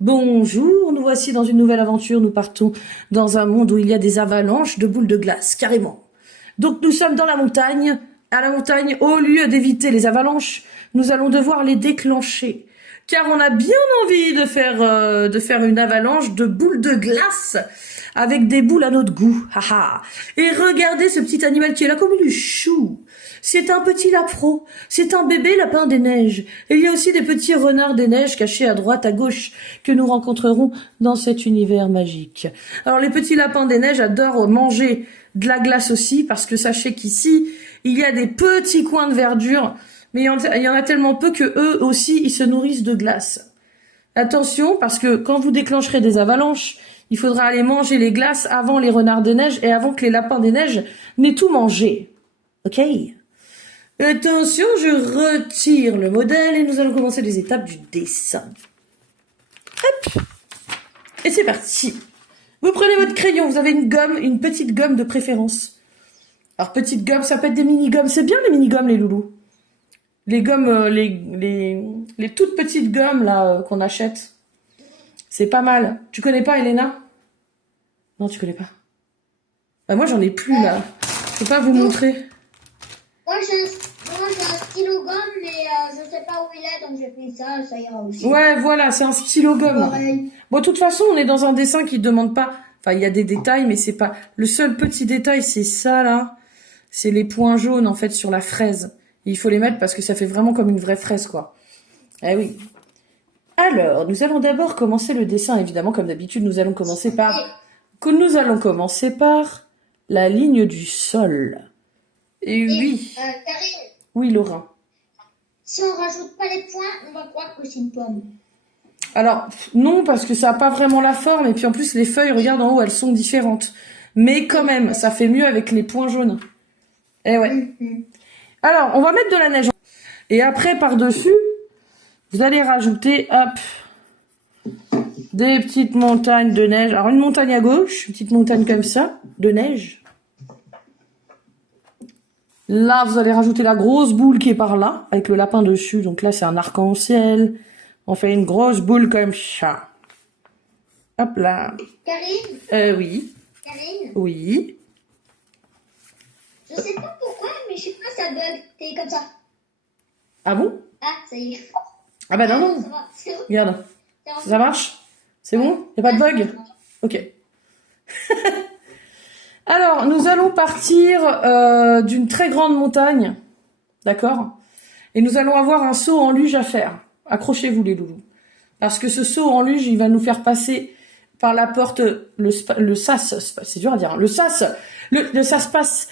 Bonjour, nous voici dans une nouvelle aventure. Nous partons dans un monde où il y a des avalanches de boules de glace, carrément. Donc nous sommes dans la montagne. À la montagne, au lieu d'éviter les avalanches, nous allons devoir les déclencher. Car on a bien envie de faire une avalanche de boules de glace avec des boules à notre goût. Haha. Et regardez ce petit animal qui est là comme le chou. C'est un petit lapro, c'est un bébé lapin des neiges. Et il y a aussi des petits renards des neiges cachés à droite, à gauche, que nous rencontrerons dans cet univers magique. Alors les petits lapins des neiges adorent manger de la glace aussi, parce que sachez qu'ici, il y a des petits coins de verdure, mais il y en a tellement peu que eux aussi, ils se nourrissent de glace. Attention, parce que quand vous déclencherez des avalanches, il faudra aller manger les glaces avant les renards des neiges et avant que les lapins des neiges n'aient tout mangé. Ok ? Attention, je retire le modèle et nous allons commencer les étapes du dessin. Hop. Et c'est parti. Vous prenez votre crayon, vous avez une gomme, une petite gomme de préférence. Alors petite gomme, ça peut être des mini-gommes. C'est bien les mini-gommes, les loulous. Les gommes, les toutes petites gommes là qu'on achète. C'est pas mal. Tu connais pas, Elena? Non, tu connais pas. Bah, moi, j'en ai plus là. Je peux pas vous montrer. Moi, j'ai un stylo gomme, mais je sais pas où il est, donc j'ai pris ça, ça ira aussi. Ouais, voilà, c'est un stylo gomme. Pareil. Bon, de toute façon, on est dans un dessin qui demande pas... Enfin, il y a des détails, mais c'est pas... Le seul petit détail, c'est ça, là. C'est les points jaunes, en fait, sur la fraise. Et il faut les mettre parce que ça fait vraiment comme une vraie fraise, quoi. Eh oui. Alors, nous allons d'abord commencer le dessin, évidemment, comme d'habitude, nous allons commencer par la ligne du sol. Et oui. Karine, Oui, Laura. si on rajoute pas les points, on va croire que c'est une pomme. Alors, non, parce que ça n'a pas vraiment la forme. Et puis en plus, les feuilles, regarde en haut, elles sont différentes. Mais quand même, ça fait mieux avec les points jaunes. Eh ouais. Alors, on va mettre de la neige. Et après, par-dessus, vous allez rajouter, hop, des petites montagnes de neige. Alors, une montagne à gauche, une petite montagne comme ça, de neige. Là, vous allez rajouter la grosse boule qui est par là, avec le lapin dessus. Donc là, c'est un arc-en-ciel. On fait une grosse boule comme ça. Hop là. Karine, Oui. Karine, Oui. je sais pas pourquoi, mais je sais pas, ça bug. T'es comme ça. Ah bon? Ah, ça y est. Ah bah non. Ça va, c'est bon. Regarde. C'est bon. Ça marche? C'est bon? Y a pas de bug? Ok. Alors, nous allons partir d'une très grande montagne. D'accord? Et nous allons avoir un saut en luge à faire. Accrochez-vous les loulous. Parce que ce saut en luge, il va nous faire passer par la porte, le sas, c'est dur à dire, hein, le sas passe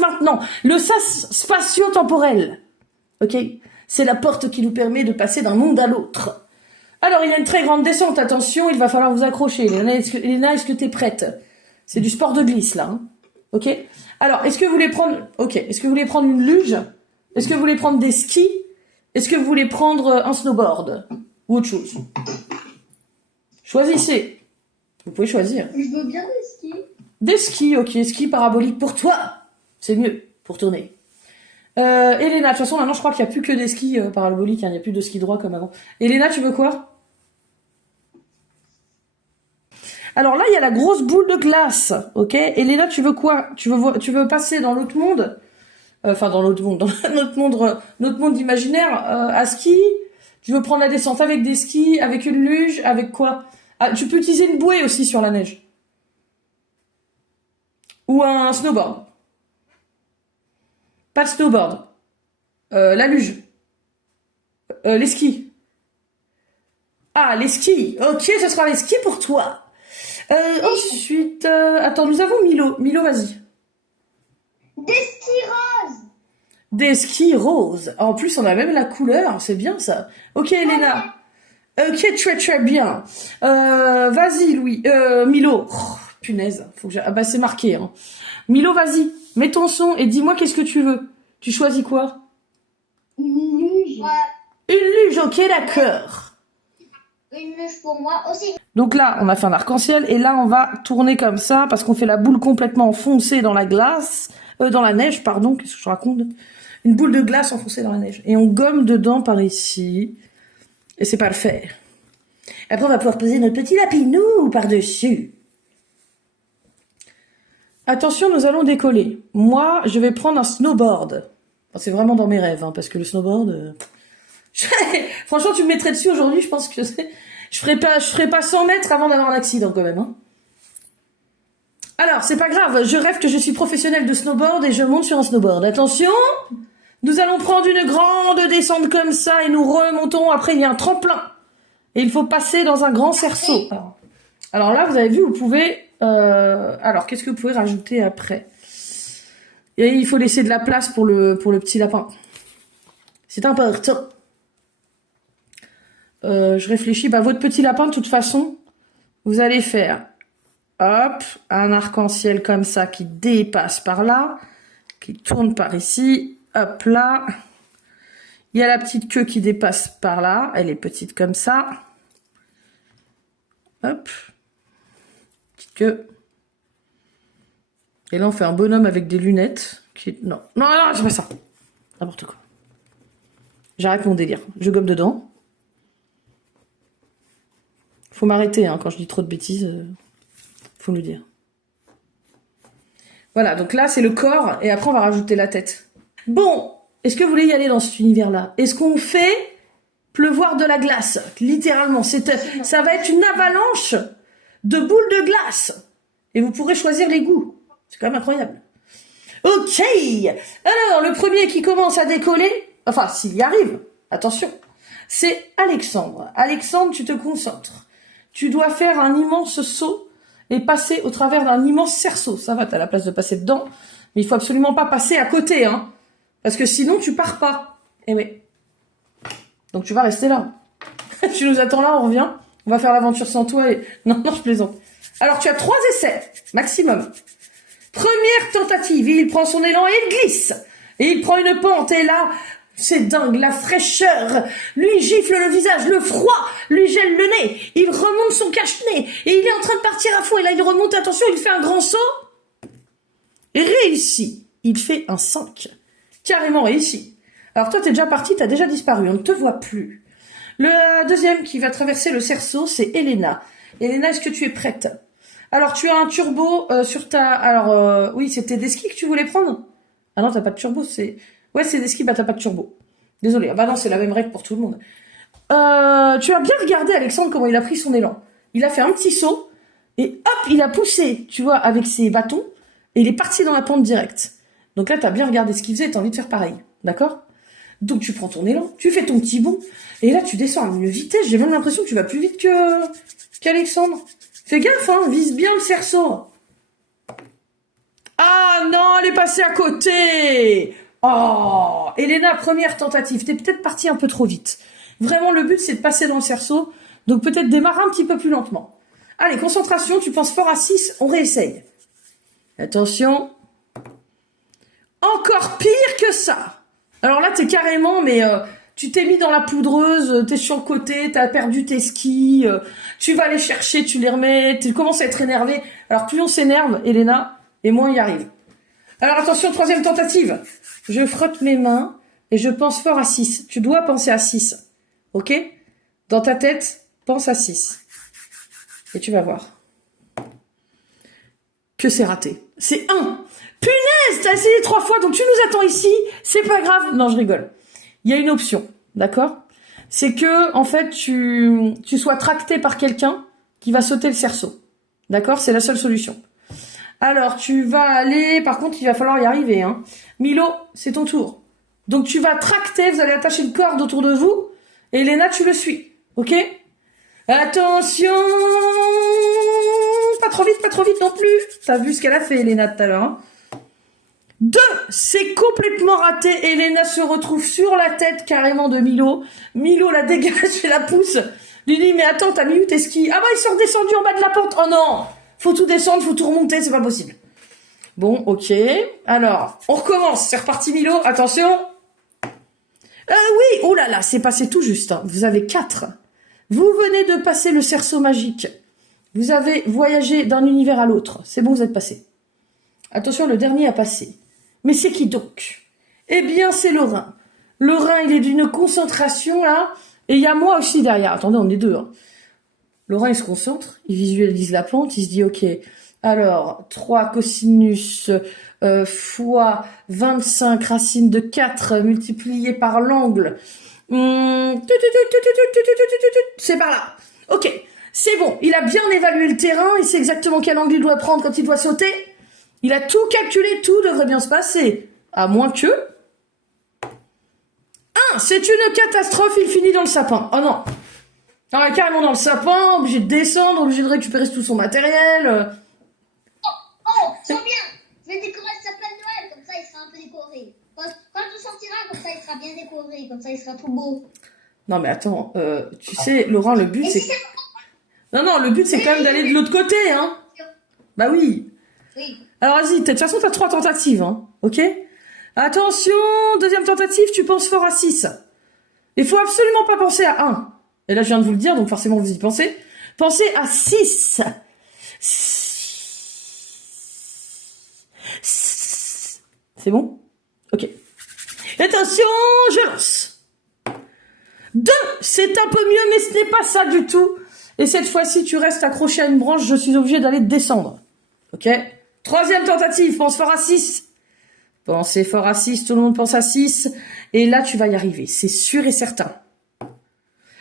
maintenant, le sas spatio-temporel. Ok? C'est la porte qui nous permet de passer d'un monde à l'autre. Alors, il y a une très grande descente, attention, il va falloir vous accrocher. Elena, est-ce que t'es prête? C'est du sport de glisse, là, hein. Ok? Alors, est-ce que vous voulez prendre, est-ce que vous voulez prendre une luge? Est-ce que vous voulez prendre des skis? Est-ce que vous voulez prendre un snowboard? Ou autre chose? Choisissez. Vous pouvez choisir. Je veux bien des skis. Des skis, ok. Ski parabolique pour toi. C'est mieux pour tourner. Elena, de toute façon, maintenant, je crois qu'il n'y a plus que des skis paraboliques. Hein. Il n'y a plus de skis droits comme avant. Elena, tu veux quoi? Alors là, il y a la grosse boule de glace, ok? Elena, tu veux quoi? Tu veux passer dans l'autre monde? Enfin, dans l'autre monde, dans notre monde imaginaire, à ski? Tu veux prendre la descente avec des skis, avec une luge, avec quoi? Ah, tu peux utiliser une bouée aussi sur la neige. Ou un snowboard. Pas de snowboard. La luge. Les skis. Ah, les skis. Ok, ce sera les skis pour toi. Ensuite, attends, nous avons Milo. Milo, vas-y. Des skis roses. Des skis roses. En plus, on a même la couleur. C'est bien, ça. Ok, Elena. Ok, très bien. Vas-y, Louis. Milo. Oh, punaise. Faut que ah bah, c'est marqué, hein. Milo, vas-y. Mets ton son et dis-moi qu'est-ce que tu veux. Tu choisis quoi? Une luge. Ouais. Une luge, ok, d'accord. Une luge pour moi aussi. Donc là, on a fait un arc-en-ciel et là, on va tourner comme ça parce qu'on fait la boule complètement enfoncée dans la glace, dans la neige, pardon, qu'est-ce que je raconte? Une boule de glace enfoncée dans la neige. Et on gomme dedans par ici. Et c'est pas le faire. Après, on va pouvoir poser notre petit lapinou par-dessus. Attention, nous allons décoller. Moi, je vais prendre un snowboard. Enfin, c'est vraiment dans mes rêves, hein, parce que le snowboard... Franchement, tu me mettrais dessus aujourd'hui, je pense que je ferais pas 100 mètres avant d'avoir un accident quand même. Hein. Alors, c'est pas grave, je rêve que je suis professionnelle de snowboard et je monte sur un snowboard. Attention, nous allons prendre une grande descente comme ça et nous remontons. Après, il y a un tremplin. Et il faut passer dans un grand cerceau. Alors là, vous avez vu, vous pouvez... alors, qu'est-ce que vous pouvez rajouter après? Et il faut laisser de la place pour le petit lapin. C'est important. Je réfléchis. Bah, votre petit lapin, de toute façon, vous allez faire, hop, un arc-en-ciel comme ça qui dépasse par là, qui tourne par ici, hop là. Il y a la petite queue qui dépasse par là. Elle est petite comme ça. Hop. Petite queue. Et là, on fait un bonhomme avec des lunettes. Non, non, non, c'est pas ça. N'importe quoi. J'arrête mon délire. Je gomme dedans. Faut m'arrêter, hein, quand je dis trop de bêtises. Faut me le dire. Voilà, donc là, c'est le corps. Et après, on va rajouter la tête. Bon, est-ce que vous voulez y aller dans cet univers-là? Est-ce qu'on fait pleuvoir de la glace? Littéralement, ça va être une avalanche de boules de glace. Et vous pourrez choisir les goûts. C'est quand même incroyable. Ok. Alors, le premier qui commence à décoller, enfin, s'il y arrive, attention, c'est Alexandre. Alexandre, tu te concentres. Tu dois faire un immense saut et passer au travers d'un immense cerceau. Ça va, t'as la place de passer dedans, mais il faut absolument pas passer à côté, hein, parce que sinon tu pars pas. Eh oui. Donc tu vas rester là. Tu nous attends là, on revient. On va faire l'aventure sans toi et... Non, non, je plaisante. Alors, tu as 3 essais, maximum. Première tentative, il prend son élan et il glisse. Et il prend une pente et là, c'est dingue, la fraîcheur lui gifle le visage, le froid lui gèle le nez. Il remonte son cache-nez et il est en train de partir à fond. Et là, il remonte, attention, il fait un grand saut. Et réussi. Il fait un 5. Carrément réussi. Alors toi, t'es déjà parti, t'as déjà disparu, on ne te voit plus. Le deuxième qui va traverser le cerceau, c'est Elena. Elena, est-ce que tu es prête? Alors, tu as un turbo sur ta... Alors, oui, c'était des skis que tu voulais prendre? Ah non, t'as pas de turbo, c'est... Ouais, c'est des skis, bah t'as pas de turbo. Désolé. Ah bah non, c'est la même règle pour tout le monde. Tu as bien regardé, Alexandre, comment il a pris son élan. Il a fait un petit saut, et hop, il a poussé, tu vois, avec ses bâtons, et il est parti dans la pente directe. Donc là, t'as bien regardé ce qu'il faisait, et t'as envie de faire pareil. D'accord? Donc tu prends ton élan, tu fais ton petit bond, et là, tu descends à une vitesse, j'ai même l'impression que tu vas plus vite qu'Alexandre. Fais gaffe, hein, vise bien le cerceau. Ah non, elle est passée à côté. Oh, Elena, première tentative. T'es peut-être partie un peu trop vite. Vraiment, le but, c'est de passer dans le cerceau. Donc peut-être démarrer un petit peu plus lentement. Allez, concentration, tu penses fort à 6, on réessaye. Attention. Encore pire que ça. Alors là, t'es carrément, mais... tu t'es mis dans la poudreuse, t'es sur le côté, t'as perdu tes skis, tu vas les chercher, tu les remets, tu commences à être énervé. Alors plus on s'énerve, Elena, et moins on y arrive. Alors attention, troisième tentative. Je frotte mes mains et je pense fort à 6. Tu dois penser à 6. Ok? Dans ta tête, pense à 6. Et tu vas voir. Que c'est raté. C'est 1. Punaise, t'as essayé 3 fois, donc tu nous attends ici. C'est pas grave. Non, je rigole. Il y a une option, d'accord? C'est que, en fait, tu sois tracté par quelqu'un qui va sauter le cerceau. D'accord? C'est la seule solution. Alors, tu vas aller... Par contre, il va falloir y arriver, hein. Milo, c'est ton tour. Donc, tu vas tracter, vous allez attacher une corde autour de vous, et Elena, tu le suis. Ok? Attention! Pas trop vite non plus. T'as vu ce qu'elle a fait, Elena, tout à l'heure, hein? 2, c'est complètement raté. Elena se retrouve sur la tête carrément de Milo. Milo la dégage et la pousse. Lui dit, mais attends, t'as mis où tes skis? Ah bah, ils sont redescendus en bas de la pente. Oh non! Faut tout descendre, faut tout remonter, c'est pas possible. Bon, ok. Alors, on recommence. C'est reparti, Milo. Attention. Oui, oh là là, c'est passé tout juste. Hein. Vous avez 4. Vous venez de passer le cerceau magique. Vous avez voyagé d'un univers à l'autre. C'est bon, vous êtes passé. Attention, le dernier a passé. Mais c'est qui donc? Eh bien, c'est le Rhin. Le Rhin, il est d'une concentration, là. Et il y a moi aussi derrière. Attendez, on est 2. Hein. Laurent, il se concentre, il visualise la plante, il se dit, ok, alors, 3 cosinus fois 25 racines de 4 multiplié par l'angle. C'est par là. Ok, c'est bon. Il a bien évalué le terrain, il sait exactement quel angle il doit prendre quand il doit sauter. Il a tout calculé, tout devrait bien se passer. À moins que... c'est une catastrophe, il finit dans le sapin. Oh non. Alors, carrément dans le sapin, obligé de descendre, obligé de récupérer tout son matériel. Oh, trop bien. Je vais décorer le sapin de Noël, comme ça il sera un peu décoré. Quand tout sortira, comme ça il sera bien décoré, comme ça il sera tout beau. Non mais attends, tu sais, Laurent, le but c'est... Non, le but c'est quand même d'aller de l'autre côté, hein. Bah oui. Oui. Alors vas-y, de toute façon t'as 3 tentatives, hein, ok? Attention, deuxième tentative, tu penses fort à 6. Il faut absolument pas penser à 1. Et là je viens de vous le dire, donc forcément vous y pensez. Pensez à 6. C'est bon? Ok. Attention, je lance. 2, c'est un peu mieux, mais ce n'est pas ça du tout. Et cette fois-ci, tu restes accroché à une branche, je suis obligé d'aller descendre. Ok? Troisième tentative, pense fort à 6. Pensez fort à 6, tout le monde pense à 6. Et là, tu vas y arriver, c'est sûr et certain.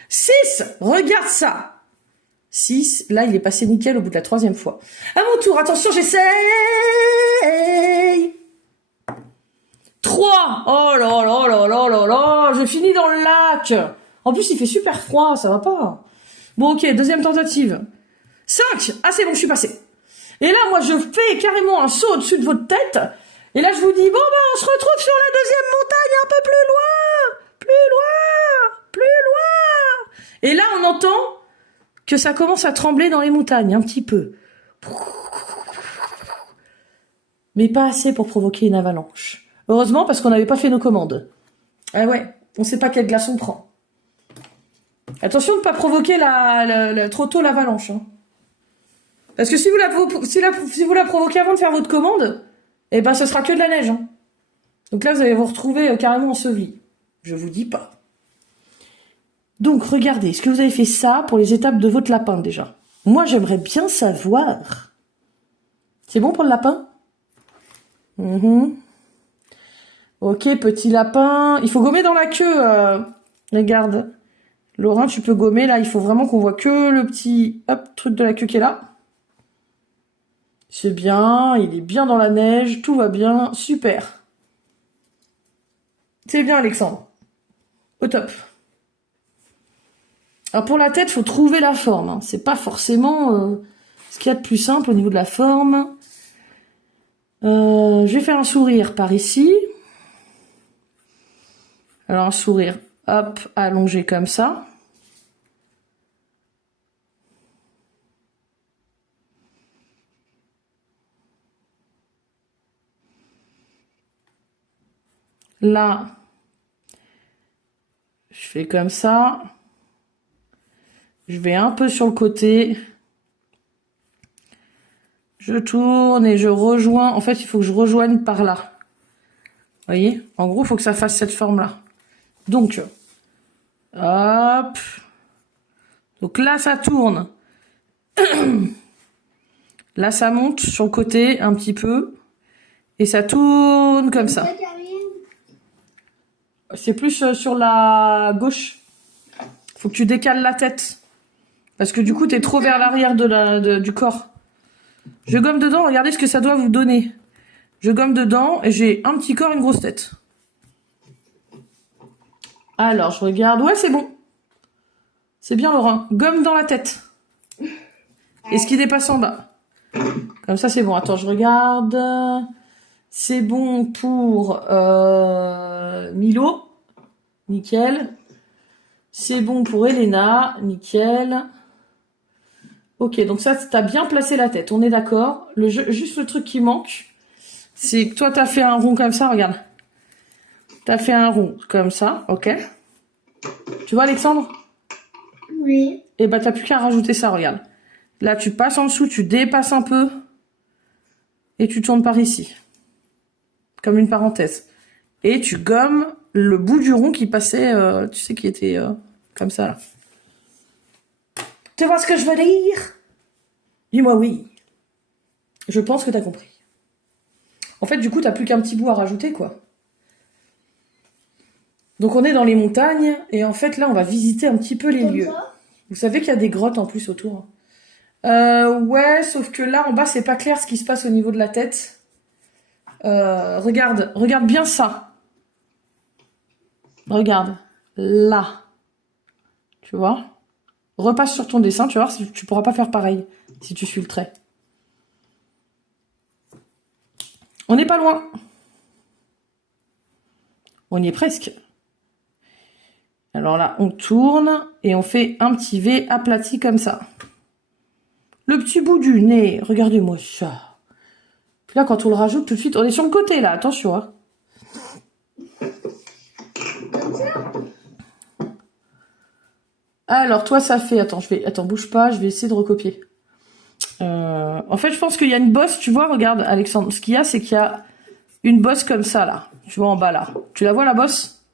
6, regarde ça. 6, là, il est passé nickel au bout de la 3e fois. À mon tour, attention, j'essaye. 3, oh là là là là là là, je finis dans le lac. En plus, il fait super froid, ça va pas. Bon, ok, deuxième tentative. 5, ah c'est bon, je suis passé. Et là, moi, je fais carrément un saut au-dessus de votre tête. Et là, je vous dis, bon, bah, on se retrouve sur la deuxième montagne, un peu plus loin, plus loin, plus loin. Et là, on entend que ça commence à trembler dans les montagnes, un petit peu. Mais pas assez pour provoquer une avalanche. Heureusement, parce qu'on n'avait pas fait nos commandes. Ah ouais, on sait pas quelle glace on prend. Attention de ne pas provoquer trop tôt l'avalanche. Hein. Parce que si vous la provoquez avant de faire votre commande, eh ben ce sera que de la neige. Hein. Donc là, vous allez vous retrouver carrément enseveli. Je vous dis pas. Donc, regardez, est-ce que vous avez fait ça pour les étapes de votre lapin déjà? Moi, j'aimerais bien savoir. C'est bon pour le lapin? Ok, petit lapin. Il faut gommer dans la queue. Regarde. Laurent, tu peux gommer. Là, il faut vraiment qu'on voit que le petit truc de la queue qui est là. C'est bien. Il est bien dans la neige. Tout va bien. Super. C'est bien, Alexandre. Au top. Alors, pour la tête, il faut trouver la forme. Hein. C'est pas forcément ce qu'il y a de plus simple au niveau de la forme. Je vais faire un sourire par ici. Alors, un sourire, hop, allongé comme ça. Là, je fais comme ça. Je vais un peu sur le côté. Je tourne et je rejoins. En fait, il faut que je rejoigne par là. Vous voyez? En gros, il faut que ça fasse cette forme-là. Donc, hop. Donc là, ça tourne. Là, ça monte sur le côté un petit peu. Et ça tourne comme ça. C'est plus sur la gauche. Faut que tu décales la tête. Parce que du coup, t'es trop vers l'arrière du corps. Je gomme dedans, regardez ce que ça doit vous donner. Je gomme dedans et j'ai un petit corps, une grosse tête. Alors, je regarde. Ouais, c'est bon. C'est bien, Laurent. Gomme dans la tête. Et ce qui dépasse en bas. Comme ça, c'est bon. Attends, je regarde. C'est bon pour Milo. Nickel. C'est bon pour Elena. Nickel. Ok, donc ça, t'as bien placé la tête. On est d'accord. Juste le truc qui manque, c'est que toi, t'as fait un rond comme ça. Regarde. T'as fait un rond comme ça. Ok. Tu vois, Alexandre? Oui. Et bah, t'as plus qu'à rajouter ça. Regarde. Là, tu passes en dessous, tu dépasses un peu. Et tu tournes par ici. Comme une parenthèse. Et tu gommes le bout du rond qui passait, tu sais, qui était comme ça, là. Tu vois ce que je veux dire? Dis-moi oui. Je pense que t'as compris. En fait, du coup, t'as plus qu'un petit bout à rajouter, quoi. Donc on est dans les montagnes, et en fait, là, on va visiter un petit peu les Comme lieux. ça. Vous savez qu'il y a des grottes en plus autour. Ouais, sauf que là, en bas, c'est pas clair ce qui se passe au niveau de la tête. Regarde bien ça. Regarde, là. Tu vois? Repasse sur ton dessin, tu vas voir si tu pourras pas faire pareil si tu suis le trait. On n'est pas loin. On y est presque. Alors là, on tourne et on fait un petit V aplati comme ça. Le petit bout du nez, regardez-moi ça. Puis là, quand on le rajoute tout de suite, on est sur le côté là, attention. Hein. Alors, toi, ça fait... Attends, bouge pas, je vais essayer de recopier. En fait, je pense qu'il y a une bosse, tu vois, regarde, Alexandre. Ce qu'il y a, c'est qu'il y a une bosse comme ça, là. Tu vois, en bas, là. Tu la vois, la bosse?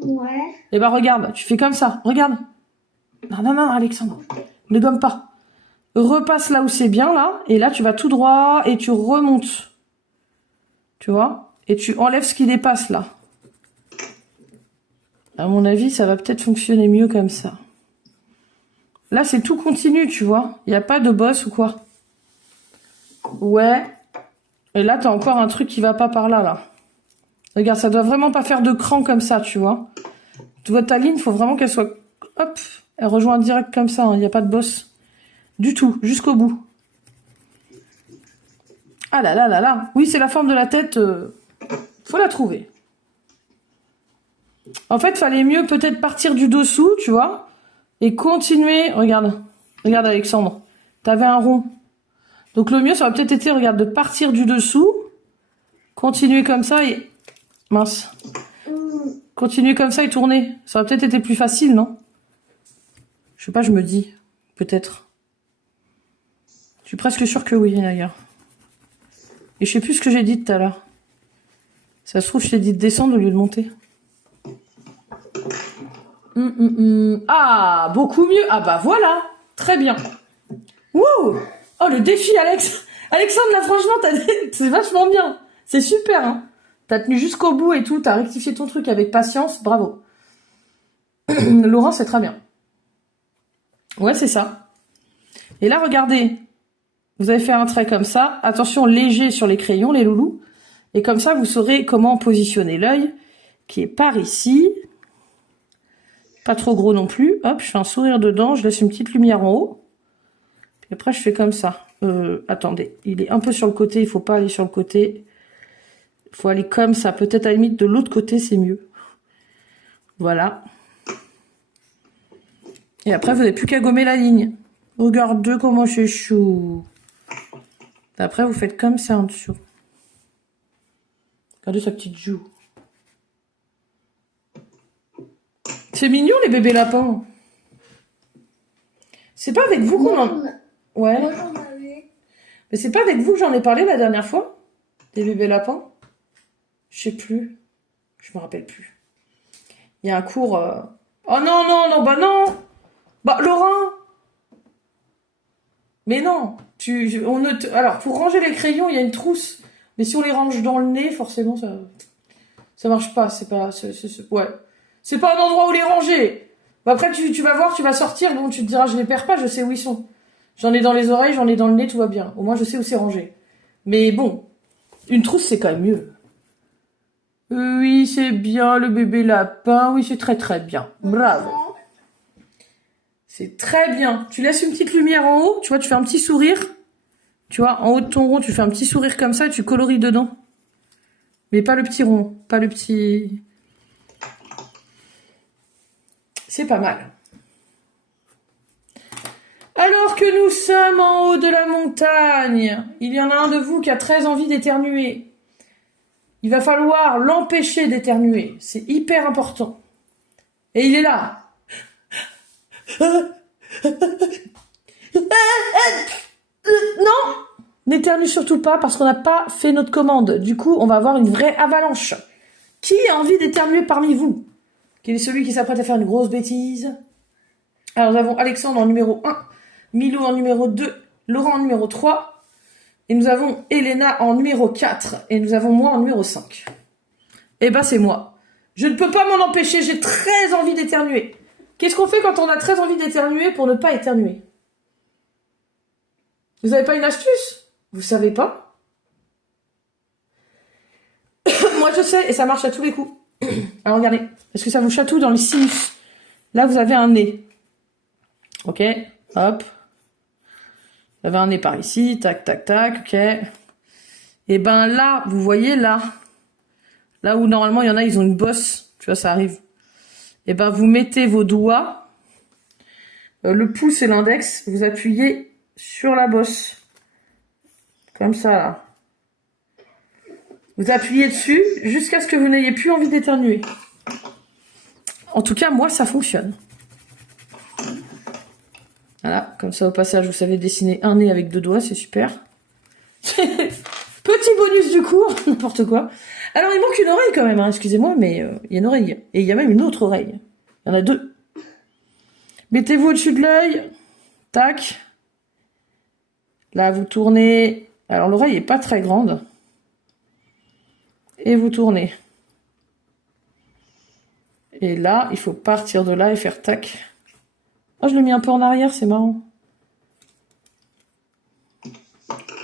Ouais. Eh ben, regarde, tu fais comme ça. Regarde. Non, Alexandre. Ne gomme pas. Repasse là où c'est bien, là. Et là, tu vas tout droit et tu remontes. Tu vois? Et tu enlèves ce qui dépasse, là. À mon avis, ça va peut-être fonctionner mieux comme ça. Là, c'est tout continu, tu vois. Il n'y a pas de bosse ou quoi. Ouais. Et là, t'as encore un truc qui va pas par là, là. Regarde, ça doit vraiment pas faire de cran comme ça, tu vois. Tu vois, ta ligne, faut vraiment qu'elle soit... Hop, elle rejoint direct comme ça, il n'y a pas de bosse. Du tout, jusqu'au bout. Ah là là là là. Oui, c'est la forme de la tête. Faut la trouver. En fait, fallait mieux peut-être partir du dessous, tu vois. Et continuer... Regarde. Regarde, Alexandre. T'avais un rond. Donc le mieux, ça aurait peut-être été, regarde, de partir du dessous. Continuer comme ça et... Mince. Continuer comme ça et tourner. Ça aurait peut-être été plus facile, non? Je sais pas, je me dis. Peut-être. Je suis presque sûre que oui, d'ailleurs. Et je sais plus ce que j'ai dit tout à l'heure. Ça se trouve, je t'ai dit de descendre au lieu de monter. Ah, beaucoup mieux. Ah bah voilà. Très bien. Wouh! Oh, le défi, Alex. Alexandre, là, franchement, c'est vachement bien. C'est super, hein. T'as tenu jusqu'au bout et tout. T'as rectifié ton truc avec patience. Bravo. Laurent, c'est très bien. Ouais, c'est ça. Et là, regardez. Vous avez fait un trait comme ça. Attention, léger sur les crayons, les loulous. Et comme ça, vous saurez comment positionner l'œil, qui est par ici. Pas trop gros non plus. Hop, je fais un sourire dedans. Je laisse une petite lumière en haut. Puis après, je fais comme ça. Attendez, il est un peu sur le côté. Il faut pas aller sur le côté. Il faut aller comme ça. Peut-être à la limite de l'autre côté, c'est mieux. Voilà. Et après, vous n'avez plus qu'à gommer la ligne. Regarde comment c'est chou. Après, vous faites comme ça en dessous. Regardez sa petite joue. C'est mignon, les bébés lapins. C'est pas avec vous qu'on en... Ouais. Moi, j'en avais. Mais c'est pas avec vous que j'en ai parlé la dernière fois? Des bébés lapins? Je sais plus. Je me rappelle plus. Il y a un cours... Oh non, bah non. Bah, Laurent. Mais non. Alors, pour ranger les crayons, il y a une trousse. Mais si on les range dans le nez, forcément, ça marche pas. C'est pas... Ouais. C'est pas un endroit où les ranger. Bah, après, tu vas voir, tu vas sortir. Bon, tu te diras, je les perds pas, je sais où ils sont. J'en ai dans les oreilles, j'en ai dans le nez, tout va bien. Au moins, je sais où c'est rangé. Mais bon, une trousse, c'est quand même mieux. Oui, c'est bien, le bébé lapin. Oui, c'est très très bien. Bravo. C'est très bien. Tu laisses une petite lumière en haut, tu vois, tu fais un petit sourire. Tu vois, en haut de ton rond, tu fais un petit sourire comme ça et tu coloris dedans. Mais pas le petit rond, pas le petit... C'est pas mal. Alors que nous sommes en haut de la montagne, il y en a un de vous qui a très envie d'éternuer. Il va falloir l'empêcher d'éternuer. C'est hyper important. Et il est là. Non, n'éternue surtout pas parce qu'on n'a pas fait notre commande. Du coup, on va avoir une vraie avalanche. Qui a envie d'éternuer parmi vous? Quel est celui qui s'apprête à faire une grosse bêtise? Alors, nous avons Alexandre en numéro 1 Milou en numéro 2, Laurent en numéro 3, et nous avons Elena en numéro 4, et nous avons moi en numéro 5. Eh ben, c'est moi. Je ne peux pas m'en empêcher, j'ai très envie d'éternuer. Qu'est-ce qu'on fait quand on a très envie d'éternuer pour ne pas éternuer? Vous avez pas une astuce? Vous savez pas? Moi, je sais, et ça marche à tous les coups. Alors, regardez. Est-ce que ça vous chatouille dans les sinus? Là, vous avez un nez. Ok, hop. Vous avez un nez par ici, tac, tac, tac, ok. Et ben là, vous voyez là où normalement il y en a, ils ont une bosse, tu vois, ça arrive. Et ben vous mettez vos doigts, le pouce et l'index, vous appuyez sur la bosse. Comme ça, là. Vous appuyez dessus jusqu'à ce que vous n'ayez plus envie d'éternuer. En tout cas, moi, ça fonctionne. Voilà, comme ça, au passage, vous savez dessiner un nez avec 2 doigts, c'est super. Petit bonus du cours, n'importe quoi. Alors, il manque une oreille quand même, hein, excusez-moi, mais il y a une oreille. Et il y a même une autre oreille. Il y en a 2. Mettez-vous au-dessus de l'œil. Tac. Là, vous tournez. Alors, l'oreille est pas très grande. Et vous tournez. Et là, il faut partir de là et faire tac. Oh, je l'ai mis un peu en arrière, c'est marrant.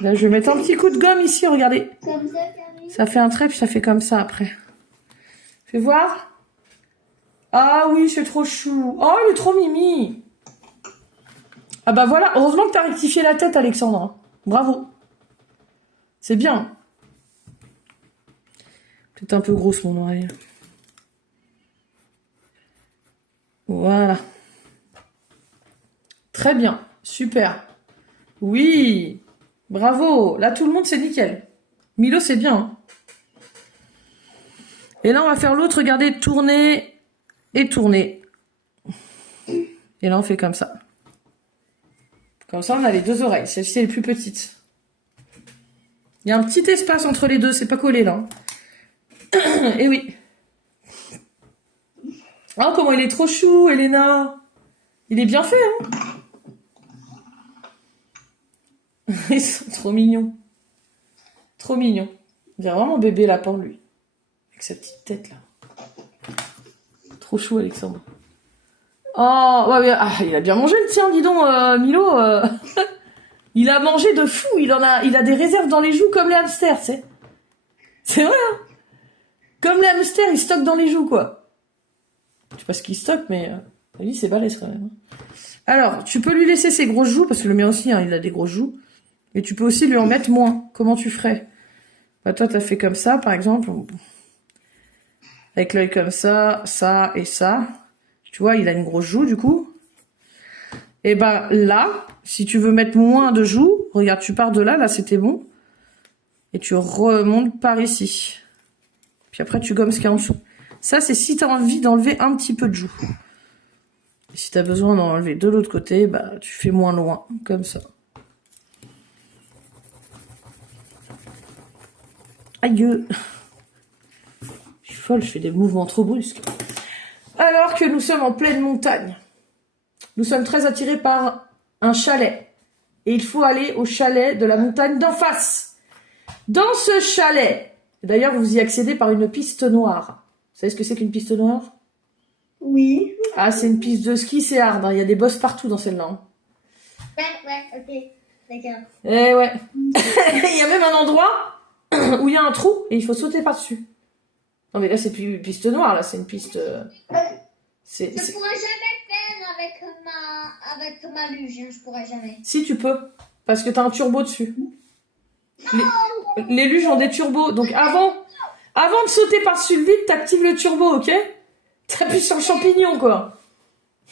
Là, je vais mettre un petit coup de gomme ici, regardez. Comme ça, Camille. Ça fait un trait, puis ça fait comme ça après. Fais voir. Ah oui, c'est trop chou. Oh, il est trop mimi. Ah bah voilà, heureusement que t'as rectifié la tête, Alexandre. Bravo. C'est bien. Peut-être un peu grosse, mon oreille. Voilà. Très bien. Super. Oui. Bravo. Là, tout le monde, c'est nickel. Milo, c'est bien. Hein. Et là, on va faire l'autre. Regardez, tourner et tourner. Et là, on fait comme ça. Comme ça, on a les 2 oreilles. Celle-ci est les plus petite. Il y a un petit espace entre les deux. C'est pas collé, là. Et oui. Oh, comment il est trop chou, Elena. Il est bien fait, hein. Ils sont trop mignons. Trop mignons. Il dirait vraiment bébé lapin, lui. Avec sa petite tête, là. Trop chou, Alexandre. Oh, ouais, ah, il a bien mangé le tien, dis donc, Milo. Il a mangé de fou. Il a des réserves dans les joues comme les hamsters, tu sais. C'est vrai, hein. Comme les hamsters, ils stockent dans les joues, quoi. Je sais pas ce qu'ils stockent, mais lui, c'est balèze quand même. Alors, tu peux lui laisser ses grosses joues, parce que le mien aussi, hein, il a des grosses joues. Et tu peux aussi lui en mettre moins. Comment tu ferais? Bah, toi, t'as fait comme ça, par exemple. Avec l'œil comme ça, ça et ça. Tu vois, il a une grosse joue, du coup. Et ben là, si tu veux mettre moins de joues, regarde, tu pars de là, là, c'était bon. Et tu remontes par ici. Puis après, tu gommes ce qu'il y a en dessous. Ça, c'est si t'as envie d'enlever un petit peu de joues. Et si t'as besoin d'en enlever de l'autre côté, bah, tu fais moins loin, comme ça. Aïe! Je suis folle, je fais des mouvements trop brusques. Alors que nous sommes en pleine montagne. Nous sommes très attirés par un chalet. Et il faut aller au chalet de la montagne d'en face. Dans ce chalet, d'ailleurs, vous y accédez par une piste noire. Vous savez ce que c'est qu'une piste noire? Oui. Ah, c'est une piste de ski, c'est hard. Hein. Il y a des bosses partout dans celle-là. Hein. Ouais, ok. D'accord. Eh ouais. Il y a même un endroit où il y a un trou et il faut sauter par-dessus. Non mais là, c'est plus une piste noire, là, c'est une piste... Je pourrais jamais faire avec ma luge, hein, je pourrais jamais. Si, tu peux. Parce que t'as un turbo dessus. Les luges ont des turbos. Donc avant de sauter par-dessus le vide, t'actives le turbo, ok? T'appuies sur le champignon, quoi.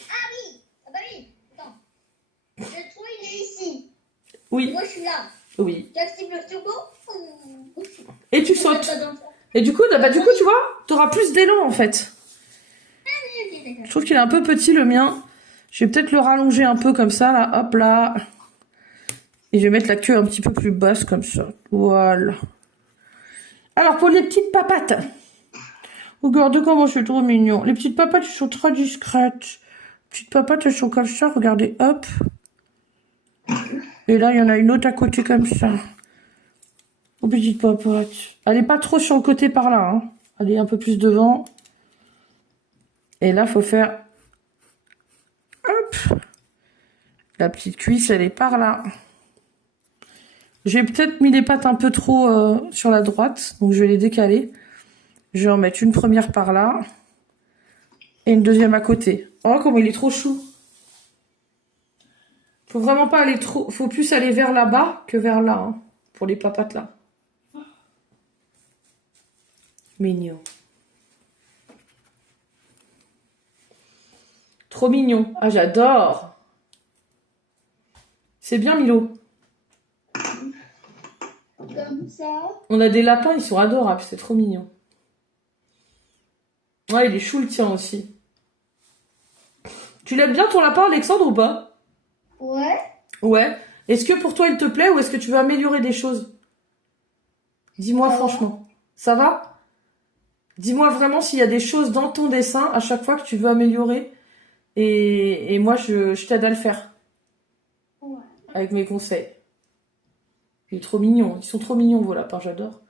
Ah oui. Ah bah oui. Attends. Le trou, il est ici. Oui. Moi, je suis là. Oui. J'active le turbo. Et tu sautes. Et du coup, tu vois, t'auras plus d'élan, en fait. Je trouve qu'il est un peu petit, le mien. Je vais peut-être le rallonger un peu comme ça, là. Hop, là. Et je vais mettre la queue un petit peu plus basse, comme ça. Voilà. Alors, pour les petites papates. Regardez comment je suis trop mignon. Les petites papates, elles sont très discrètes. Les petites papates, elles sont comme ça. Regardez, hop. Et là, il y en a une autre à côté comme ça. Oh, petite popote. Elle est pas trop sur le côté par là, hein. Elle est un peu plus devant. Et là, faut faire... Hop. La petite cuisse, elle est par là. J'ai peut-être mis les pattes un peu trop sur la droite. Donc, je vais les décaler. Je vais en mettre une première par là. Et une deuxième à côté. Oh, comment il est trop chou. Faut vraiment pas aller trop... Faut plus aller vers là-bas que vers là, hein, pour les papates là. Mignon. Trop mignon. Ah, j'adore. C'est bien, Milo. Comme ça. On a des lapins, ils sont adorables. C'est trop mignon. Ouais, il est chou le tien aussi. Tu l'aimes bien ton lapin, Alexandre, ou pas? Ouais. Ouais. Est-ce que pour toi il te plaît ou est-ce que tu veux améliorer des choses? Dis-moi Ça va. franchement. Ça va? Dis-moi vraiment s'il y a des choses dans ton dessin à chaque fois que tu veux améliorer. Et moi, je t'aide à le faire Ouais. avec mes conseils. Il est trop mignon. Ils sont trop mignons, vos lapins, j'adore.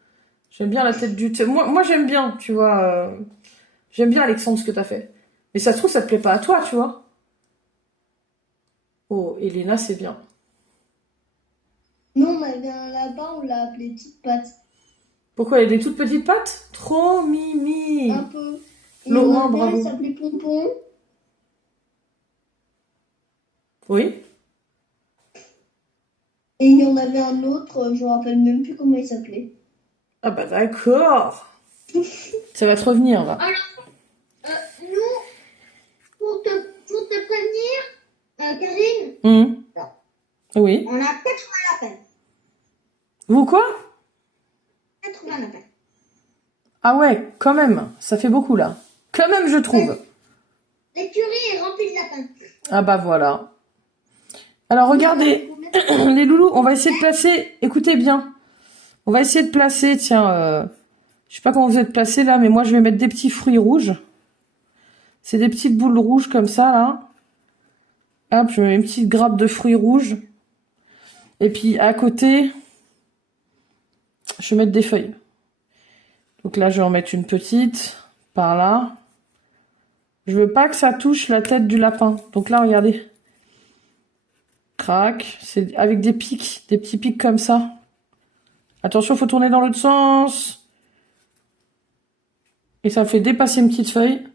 J'aime bien la tête du... Moi j'aime bien, tu vois. J'aime bien, Alexandre, ce que t'as fait. Mais ça se trouve, ça te plaît pas à toi, tu vois. Oh, Elena, c'est bien. Nous, on avait un lapin, on l'a appelé Petite Patte. Pourquoi il y a des toutes petites pattes? Trop mimi. Un peu. Et Laurent, il y en avait un, bravo. il s'appelait Pompon. Oui. Et il y en avait un autre, je me rappelle même plus comment il s'appelait. Ah bah d'accord. Ça va te revenir, là. Alors, nous, pour te prévenir, Karine, Hum. non, Oui. on a 80 lapins. Vous quoi? 80 lapins. Ah ouais, quand même. Ça fait beaucoup, là. Quand même, je trouve. L'écurie est remplie de lapins. Ah bah voilà. Alors regardez, les loulous, on va essayer de placer... Écoutez bien. On va essayer de placer, tiens... Je sais pas comment vous êtes placés, là, mais moi, je vais mettre des petits fruits rouges. C'est des petites boules rouges, comme ça, là. Hop, je mets une petite grappe de fruits rouges. Et puis, à côté... Je vais mettre des feuilles. Donc là, je vais en mettre une petite par là. Je veux pas que ça touche la tête du lapin. Donc là, regardez. Crac. C'est avec des pics, des petits pics comme ça. Attention, faut tourner dans l'autre sens. Et ça fait dépasser une petite feuille.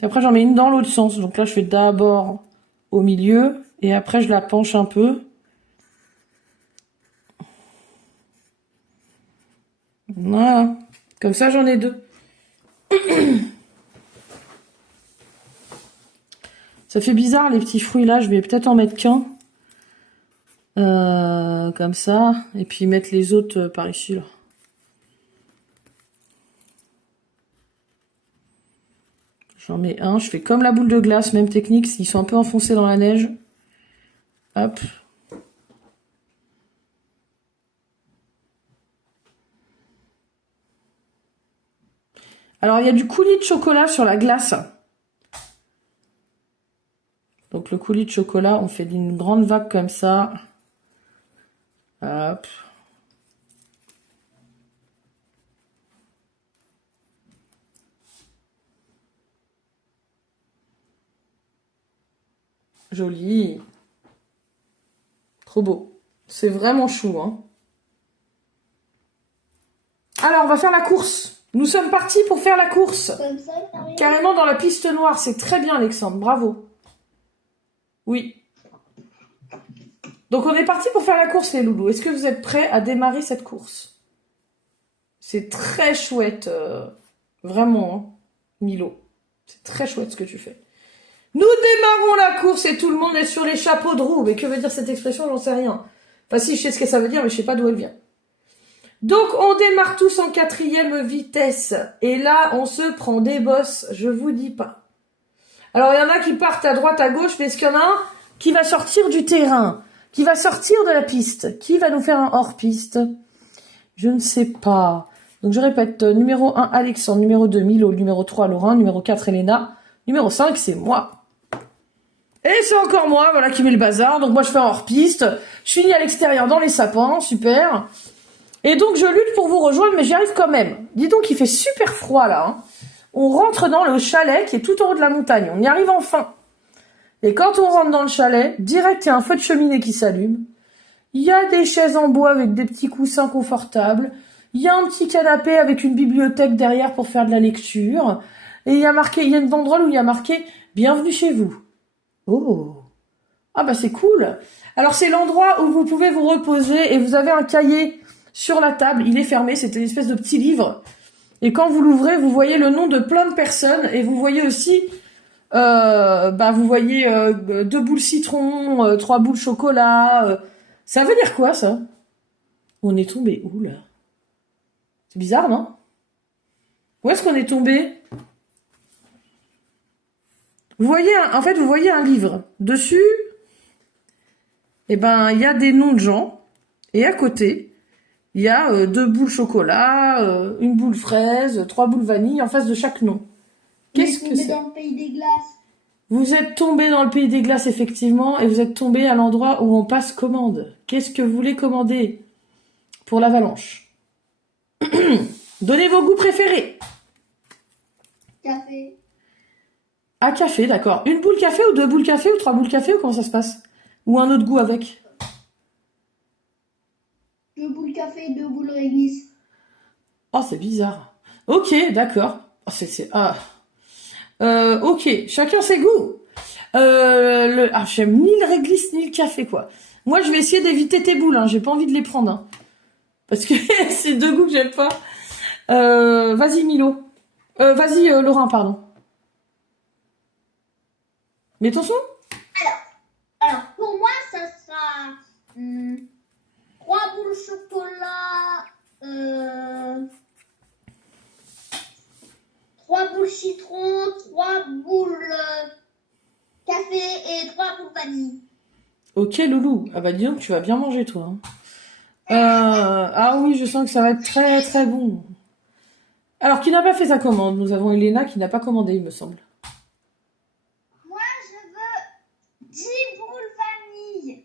Et après, j'en mets une dans l'autre sens. Donc là, je fais d'abord au milieu. Et après, je la penche un peu. Voilà. Comme ça, j'en ai deux. Ça fait bizarre, les petits fruits là. Je vais peut-être en mettre qu'un. Comme ça. Et puis mettre les autres par ici, là. J'en mets un. Je fais comme la boule de glace, même technique. Ils sont un peu enfoncés dans la neige. Hop. Alors, il y a du coulis de chocolat sur la glace. Donc, le coulis de chocolat, on fait une grande vague comme ça. Hop. Joli. Trop beau. C'est vraiment chou, hein. Alors, on va faire la course. Nous sommes partis pour faire la course. Comme ça, Karine. Carrément dans la piste noire. C'est très bien, Alexandre. Bravo. Oui. Donc, on est parti pour faire la course, les loulous. Est-ce que vous êtes prêts à démarrer cette course? C'est très chouette. Vraiment, hein, Milo. C'est très chouette ce que tu fais. Nous démarrons la course et tout le monde est sur les chapeaux de roue. Mais que veut dire cette expression? J'en sais rien. Enfin, si, je sais ce que ça veut dire, mais je sais pas d'où elle vient. Donc, on démarre tous en 4e vitesse. Et là, on se prend des bosses, je vous dis pas. Alors, il y en a qui partent à droite, à gauche, mais est-ce qu'il y en a un qui va sortir du terrain? Qui va sortir de la piste? Qui va nous faire un hors-piste? Je ne sais pas. Donc, je répète, numéro 1, Alexandre, numéro 2, Milo, numéro 3, Laurent, numéro 4, Elena, numéro 5, c'est moi. Et c'est encore moi, voilà, qui met le bazar. Donc moi, je fais un hors-piste. Je finis à l'extérieur dans les sapins, super. Et donc, je lutte pour vous rejoindre, mais j'y arrive quand même. Dis donc, il fait super froid, là. Hein. On rentre dans le chalet qui est tout en haut de la montagne. On y arrive enfin. Et quand on rentre dans le chalet, direct, il y a un feu de cheminée qui s'allume. Il y a des chaises en bois avec des petits coussins confortables. Il y a un petit canapé avec une bibliothèque derrière pour faire de la lecture. Et il y a une banderole où il y a marqué « Bienvenue chez vous ». Oh. Ah bah c'est cool. Alors c'est l'endroit où vous pouvez vous reposer et vous avez un cahier sur la table. Il est fermé, c'est une espèce de petit livre. Et quand vous l'ouvrez, vous voyez le nom de plein de personnes et vous voyez aussi, vous voyez 2 boules citron, 3 boules chocolat. Ça veut dire quoi ça? On est tombé où là? C'est bizarre, non? Où est-ce qu'on est tombé? Vous voyez, vous voyez un livre. Dessus, il y a des noms de gens. Et à côté, il y a 2 boules chocolat, une boule fraise, 3 boules vanille en face de chaque nom. Qu'est-ce que c'est? Dans le pays des glaces. Vous êtes tombé dans le pays des glaces, effectivement, et vous êtes tombé à l'endroit où on passe commande. Qu'est-ce que vous voulez commander pour l'avalanche? Donnez vos goûts préférés. Café. Ah, café, d'accord. Une boule café ou 2 boules café ou 3 boules café ou comment ça se passe? Ou un autre goût avec? 2 boules café et 2 boules réglisse. Oh, c'est bizarre. Ok, d'accord. Oh, ok, chacun ses goûts. J'aime ni le réglisse ni le café, quoi. Moi, je vais essayer d'éviter tes boules, hein. J'ai pas envie de les prendre, hein. Parce que c'est 2 goûts que j'aime pas. Vas-y, Milo. Vas-y, Laurent, pardon. Mets ton son. Alors, pour moi, ça sera 3 boules chocolat, 3 boules citron, 3 boules café et 3 boules vanille. Ok, Loulou. Ah bah dis donc, tu vas bien manger, toi. Hein. Ah oui, je sens que ça va être très très bon. Alors, qui n'a pas fait sa commande? Nous avons Elena qui n'a pas commandé, il me semble. Moi, je veux 10 boules vanille.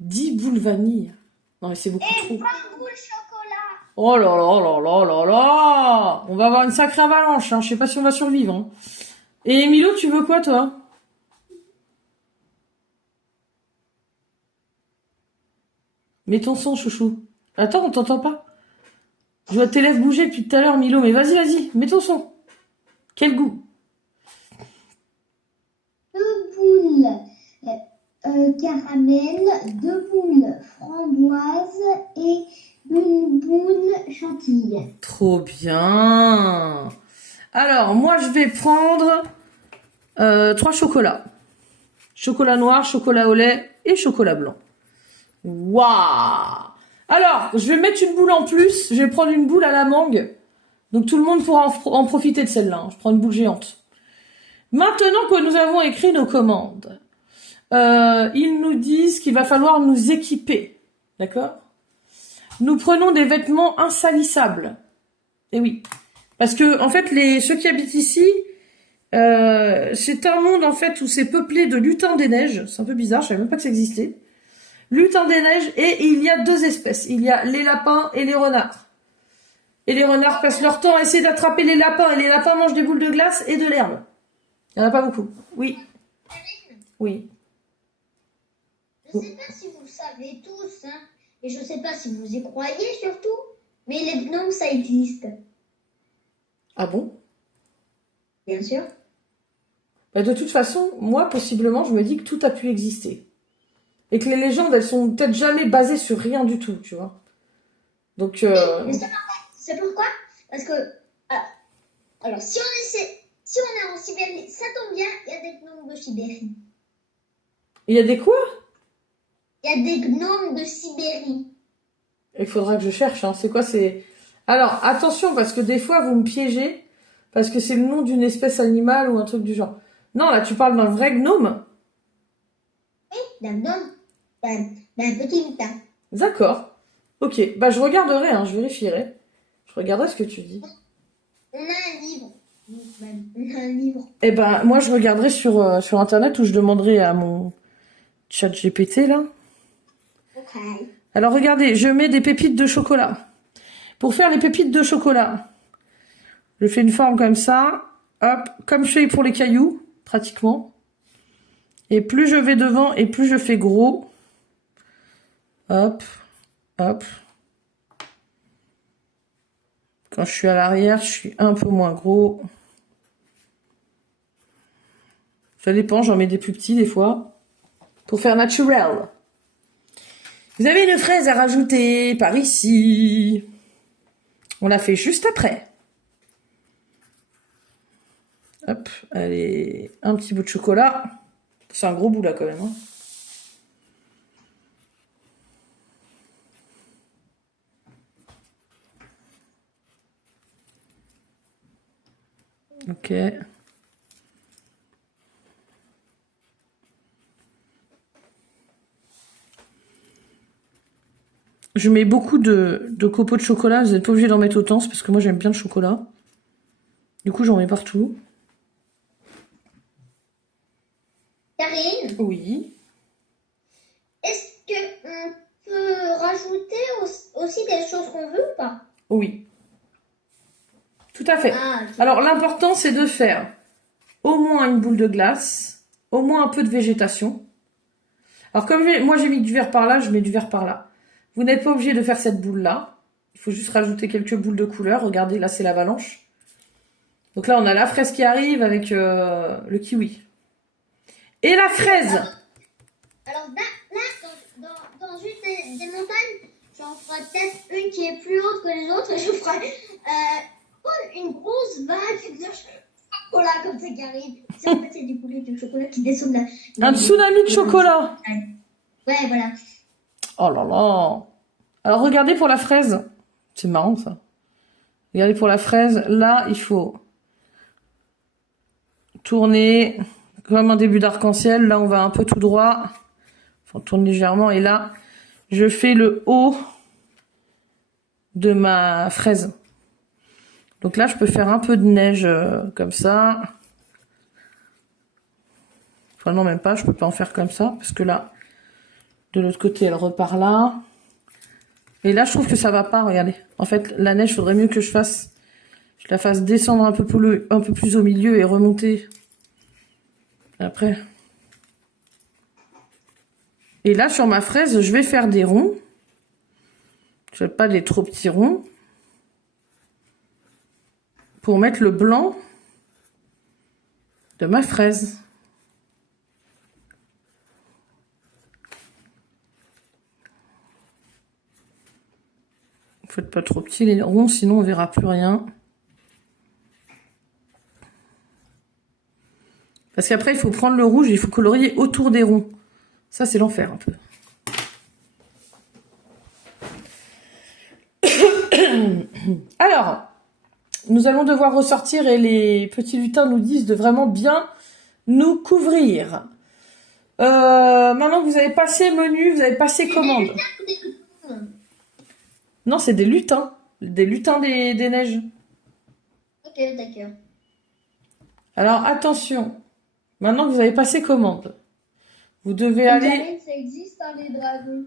10 boules vanille. Non mais c'est beaucoup Et trop. 20 boules chocolat. Oh là là là là là là. On va avoir une sacrée avalanche, hein. Je sais pas si on va survivre. Hein. Et Milo, tu veux quoi, toi? Mets ton son, chouchou. Attends, on t'entend pas. Je vois tes lèvres bouger depuis tout à l'heure, Milo. Mais vas-y, mets ton son. Quel goût? 2 boules caramel, 2 boules framboise et une boule chantilly. Trop bien. Alors, moi, je vais prendre 3 chocolats. Chocolat noir, chocolat au lait et chocolat blanc. Waouh! Alors, je vais mettre une boule en plus. Je vais prendre une boule à la mangue. Donc, tout le monde pourra en profiter de celle-là. Hein. Je prends une boule géante. Maintenant que nous avons écrit nos commandes, ils nous disent qu'il va falloir nous équiper. D'accord? Nous prenons des vêtements insalissables. Et oui. Parce que, en fait, ceux qui habitent ici, c'est un monde, en fait, où c'est peuplé de lutins des neiges. C'est un peu bizarre, je savais même pas que ça existait. Lutins des neiges, et il y a 2 espèces. Il y a les lapins et les renards. Et les renards passent leur temps à essayer d'attraper les lapins, et les lapins mangent des boules de glace et de l'herbe. Il n'y en a pas beaucoup. Oui. Oui. Je sais pas si vous le savez tous, hein, et je sais pas si vous y croyez surtout, mais les gnomes, ça existe. Ah bon? Bien sûr. Bah, de toute façon, moi, possiblement, je me dis que tout a pu exister. Et que les légendes, elles sont peut-être jamais basées sur rien du tout, tu vois. Donc, Mais c'est pourquoi? Parce que, alors, si on est en Sibérie, ça tombe bien, il y a des gnomes de Sibérie. il y a des quoi? Il y a des gnomes de Sibérie. Il faudra que je cherche, hein. C'est quoi, c'est... Alors, attention, parce que des fois, vous me piégez, parce que c'est le nom d'une espèce animale ou un truc du genre. Non, là, tu parles d'un vrai gnome? Oui, d'un gnome. D'un petit lutin. D'accord. Ok, bah je regarderai, hein, je vérifierai. Je regarderai ce que tu dis. On a un livre. Même. On a un livre. Eh ben, moi, je regarderai sur Internet ou je demanderai à mon chat GPT, là. Ok. Alors, regardez, je mets des pépites de chocolat. Pour faire les pépites de chocolat, je fais une forme comme ça. Hop, comme je fais pour les cailloux, pratiquement. Et plus je vais devant et plus je fais gros. Hop, hop. Quand je suis à l'arrière, je suis un peu moins gros. Ça dépend, j'en mets des plus petits des fois. Pour faire naturel. Vous avez une fraise à rajouter par ici. On la fait juste après. Hop, allez, un petit bout de chocolat. C'est un gros bout là quand même. Hein. Ok. Je mets beaucoup de copeaux de chocolat. Vous n'êtes pas obligé d'en mettre autant, c'est parce que moi j'aime bien le chocolat. Du coup, j'en mets partout. Karine, Oui. est-ce qu'on peut rajouter aussi des choses qu'on veut ou pas? Oui. Tout à fait. Ah, ok. Alors, l'important, c'est de faire au moins une boule de glace, au moins un peu de végétation. Alors, comme moi j'ai mis du vert par là, je mets du vert par là. Vous n'êtes pas obligé de faire cette boule-là. Il faut juste rajouter quelques boules de couleur. Regardez, là, c'est l'avalanche. Donc là, on a la fraise qui arrive avec le kiwi. Et la fraise. Alors dans une des montagnes, j'en ferai peut-être une qui est plus haute que les autres et je ferai une grosse vague de chocolat comme ça qui arrive. C'est en fait c'est du poulet du chocolat qui descend de la... Un tsunami de chocolat. Ouais, voilà. Oh là là. Alors regardez pour la fraise. C'est marrant ça. Regardez pour la fraise. Là, il faut tourner comme un début d'arc-en-ciel. Là, on va un peu tout droit. On tourne légèrement. Et là, je fais le haut de ma fraise. Donc là, je peux faire un peu de neige comme ça. Enfin non, même pas. Je peux pas en faire comme ça. Parce que là, de l'autre côté, elle repart là. Et là, je trouve que ça va pas. Regardez. En fait, la neige, faudrait mieux que je la fasse descendre un peu plus au milieu et remonter après. Et là, sur ma fraise, je vais faire des ronds. Je vais pas des trop petits ronds. Pour mettre le blanc de ma fraise. Faites pas trop petits les ronds, sinon on verra plus rien. Parce qu'après, il faut prendre le rouge et il faut colorier autour des ronds. Ça, c'est l'enfer un peu. Alors, nous allons devoir ressortir et les petits lutins nous disent de vraiment bien nous couvrir. Maintenant que vous avez passé menu, vous avez passé commande. Non, c'est des lutins. Des lutins des neiges. Ok, d'accord. Alors, attention. Maintenant que vous avez passé commande, vous devez aller... Karine, ça existe, hein, les dragons.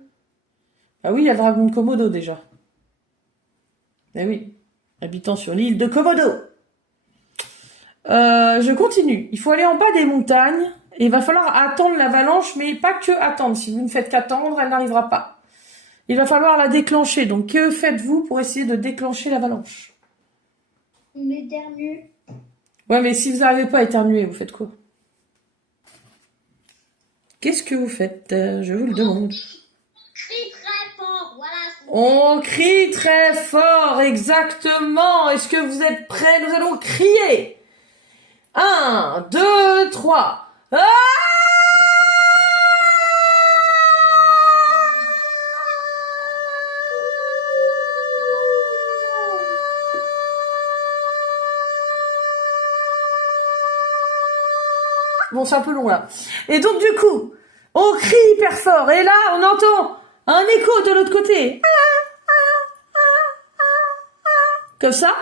Ah oui, il y a le dragon de Komodo déjà. Eh oui, habitant sur l'île de Komodo. Je continue. Il faut aller en bas des montagnes et il va falloir attendre l'avalanche, mais pas que attendre. Si vous ne faites qu'attendre, elle n'arrivera pas. Il va falloir la déclencher. Donc, que faites-vous pour essayer de déclencher l'avalanche? On éternue. Ouais, mais si vous n'arrivez pas à éternuer, vous faites quoi? Qu'est-ce que vous faites? Je vous le demande. Crie très fort, voilà. On crie très fort, exactement. Est-ce que vous êtes prêts? Nous allons crier. 1, 2, 3. Ah! Bon, c'est un peu long là. Et donc du coup, on crie hyper fort. Et là, on entend un écho de l'autre côté. Comme ça.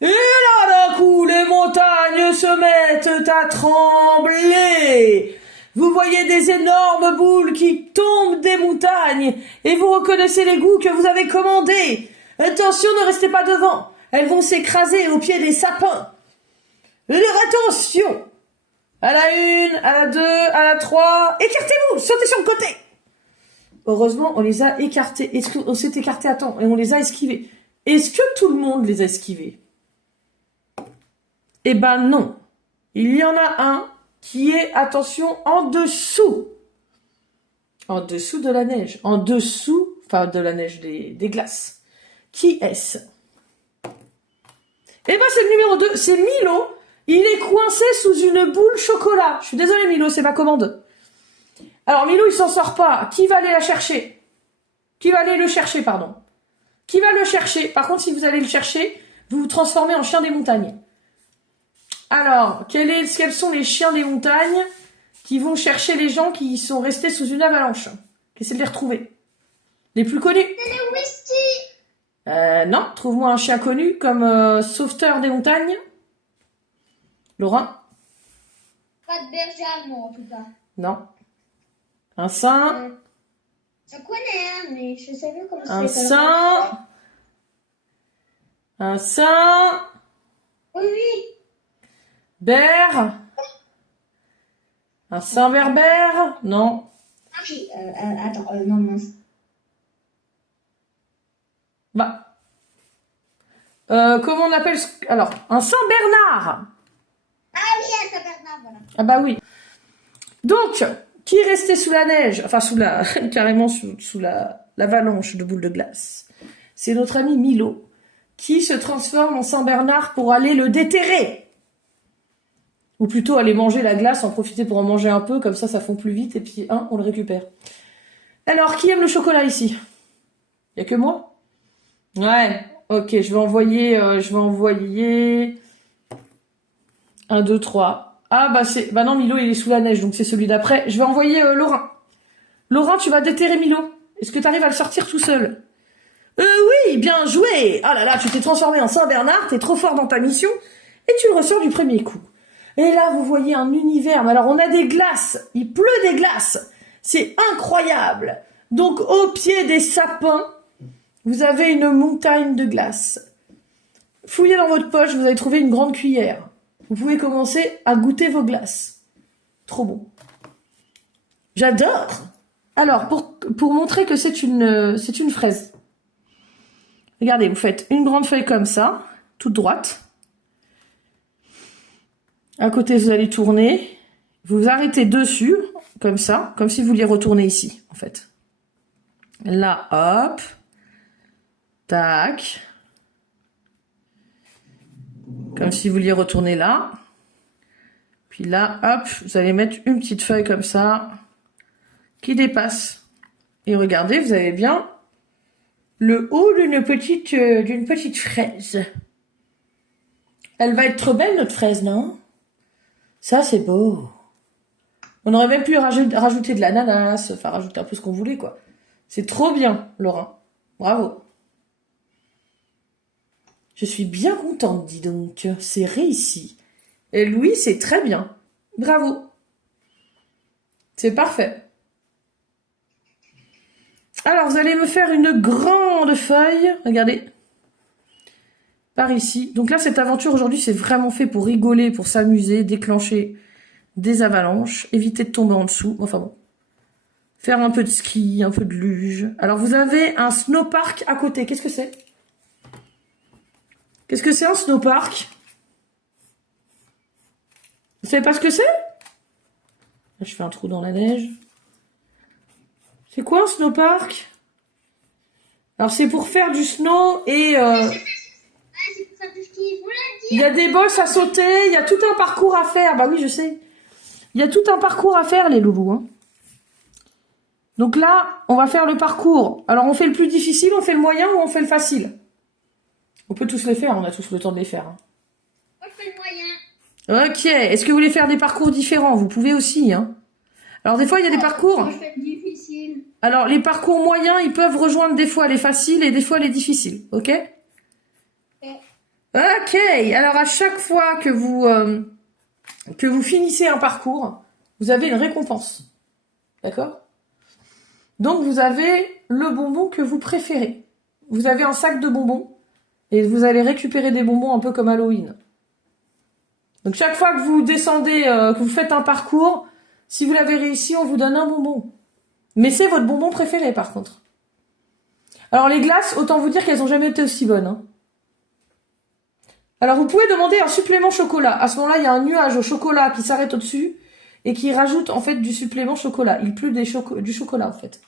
Et là, d'un coup, les montagnes se mettent à trembler. Vous voyez des énormes boules qui tombent des montagnes et vous reconnaissez les goûts que vous avez commandés. Attention, ne restez pas devant. Elles vont s'écraser au pied des sapins. Alors attention. À la 1, à la 2, à la 3. Écartez-vous, sautez sur le côté. Heureusement, on les a écartés. Est-ce qu'on s'est écarté à temps et on les a esquivés? Est-ce que tout le monde les a esquivés? Eh ben non. Il y en a un qui est, attention, en dessous. En dessous de la neige. En dessous, enfin de la neige, des glaces. Qui est-ce? Eh ben c'est le numéro 2, c'est Milo. Il est coincé sous une boule chocolat. Je suis désolée Milo, c'est ma commande. Alors Milo, il s'en sort pas. Qui va aller la chercher? Qui va aller le chercher, pardon? Qui va le chercher? Par contre, si vous allez le chercher, vous vous transformez en chien des montagnes. Alors, quels sont les chiens des montagnes qui vont chercher les gens qui sont restés sous une avalanche? Essayez de les retrouver. Les plus connus. C'est les whisky. Non, trouve-moi un chien connu comme sauveteur des montagnes. Laurent? Pas de berger allemand, en tout cas. Non. Un saint. Je connais, hein, mais je sais plus comment Un c'est. saint. Un saint. Oui, oui. Bear. Un saint berbère. Non. Ah oui, attends, non, mince. Bah. Comment on appelle alors, un saint Bernard. Ah oui, ça Bernard, voilà. Ah bah oui. Donc, qui est resté sous la neige, enfin sous la, carrément sous l'avalanche de boules de glace? C'est notre ami Milo, qui se transforme en Saint Bernard pour aller le déterrer. Ou plutôt aller manger la glace, en profiter pour en manger un peu, comme ça fond plus vite, et puis on le récupère. Alors, qui aime le chocolat ici? Y a que moi? Ouais, ok, je vais envoyer 1, 2, 3. Ah bah non, Milo il est sous la neige, donc c'est celui d'après. Je vais envoyer Laurent. Laurent, tu vas déterrer Milo. Est-ce que tu arrives à le sortir tout seul? Oui, bien joué. Ah là là, tu t'es transformé en Saint-Bernard, t'es trop fort dans ta mission, et tu le ressors du premier coup. Et là, vous voyez un univers. Mais alors, on a des glaces. Il pleut des glaces. C'est incroyable. Donc, au pied des sapins, vous avez une montagne de glace. Fouillez dans votre poche, vous allez trouver une grande cuillère. Vous pouvez commencer à goûter vos glaces. Trop bon. J'adore. Alors, pour montrer que c'est une fraise. Regardez, vous faites une grande feuille comme ça, toute droite. À côté, vous allez tourner. Vous vous arrêtez dessus, comme ça, comme si vous vouliez retourner ici, en fait. Là, hop. Tac. Comme si vous vouliez retourner là. Puis là, hop, vous allez mettre une petite feuille comme ça, qui dépasse. Et regardez, vous avez bien le haut d'une petite fraise. Elle va être trop belle, notre fraise, non? Ça, c'est beau. On aurait même pu rajouter de l'ananas, enfin rajouter un peu ce qu'on voulait, quoi. C'est trop bien, Laurent. Bravo. Je suis bien contente, dis donc. C'est réussi. Et Louis, c'est très bien. Bravo. C'est parfait. Alors, vous allez me faire une grande feuille. Regardez. Par ici. Donc là, cette aventure aujourd'hui, c'est vraiment fait pour rigoler, pour s'amuser, déclencher des avalanches, éviter de tomber en dessous. Enfin bon. Faire un peu de ski, un peu de luge. Alors, vous avez un snowpark à côté. Qu'est-ce que c'est? Qu'est-ce que c'est un snowpark? Vous savez pas ce que c'est? Là, je fais un trou dans la neige. C'est quoi un snowpark? Alors, c'est pour faire du snow et... il y a des bosses à sauter, il y a tout un parcours à faire. Bah oui, je sais. Il y a tout un parcours à faire, les loulous. Hein. Donc là, on va faire le parcours. Alors, on fait le plus difficile, on fait le moyen ou on fait le facile? On peut tous les faire, on a tous le temps de les faire. Hein. Moi, je fais le moyen. Ok. Est-ce que vous voulez faire des parcours différents? Vous pouvez aussi. Hein. Alors, des fois, il y a des parcours... Moi, je fais le difficile. Alors, les parcours moyens, ils peuvent rejoindre des fois les faciles et des fois les difficiles. Ok? Ok, alors à chaque fois que vous finissez un parcours, vous avez une récompense. D'accord? Donc vous avez le bonbon que vous préférez. Vous avez un sac de bonbons et vous allez récupérer des bonbons un peu comme Halloween. Donc chaque fois que vous descendez, que vous faites un parcours, si vous l'avez réussi, on vous donne un bonbon. Mais c'est votre bonbon préféré par contre. Alors les glaces, autant vous dire qu'elles ont jamais été aussi bonnes. Hein. Alors vous pouvez demander un supplément chocolat. À ce moment-là, il y a un nuage au chocolat qui s'arrête au-dessus et qui rajoute en fait du supplément chocolat. Il pleut du chocolat en fait.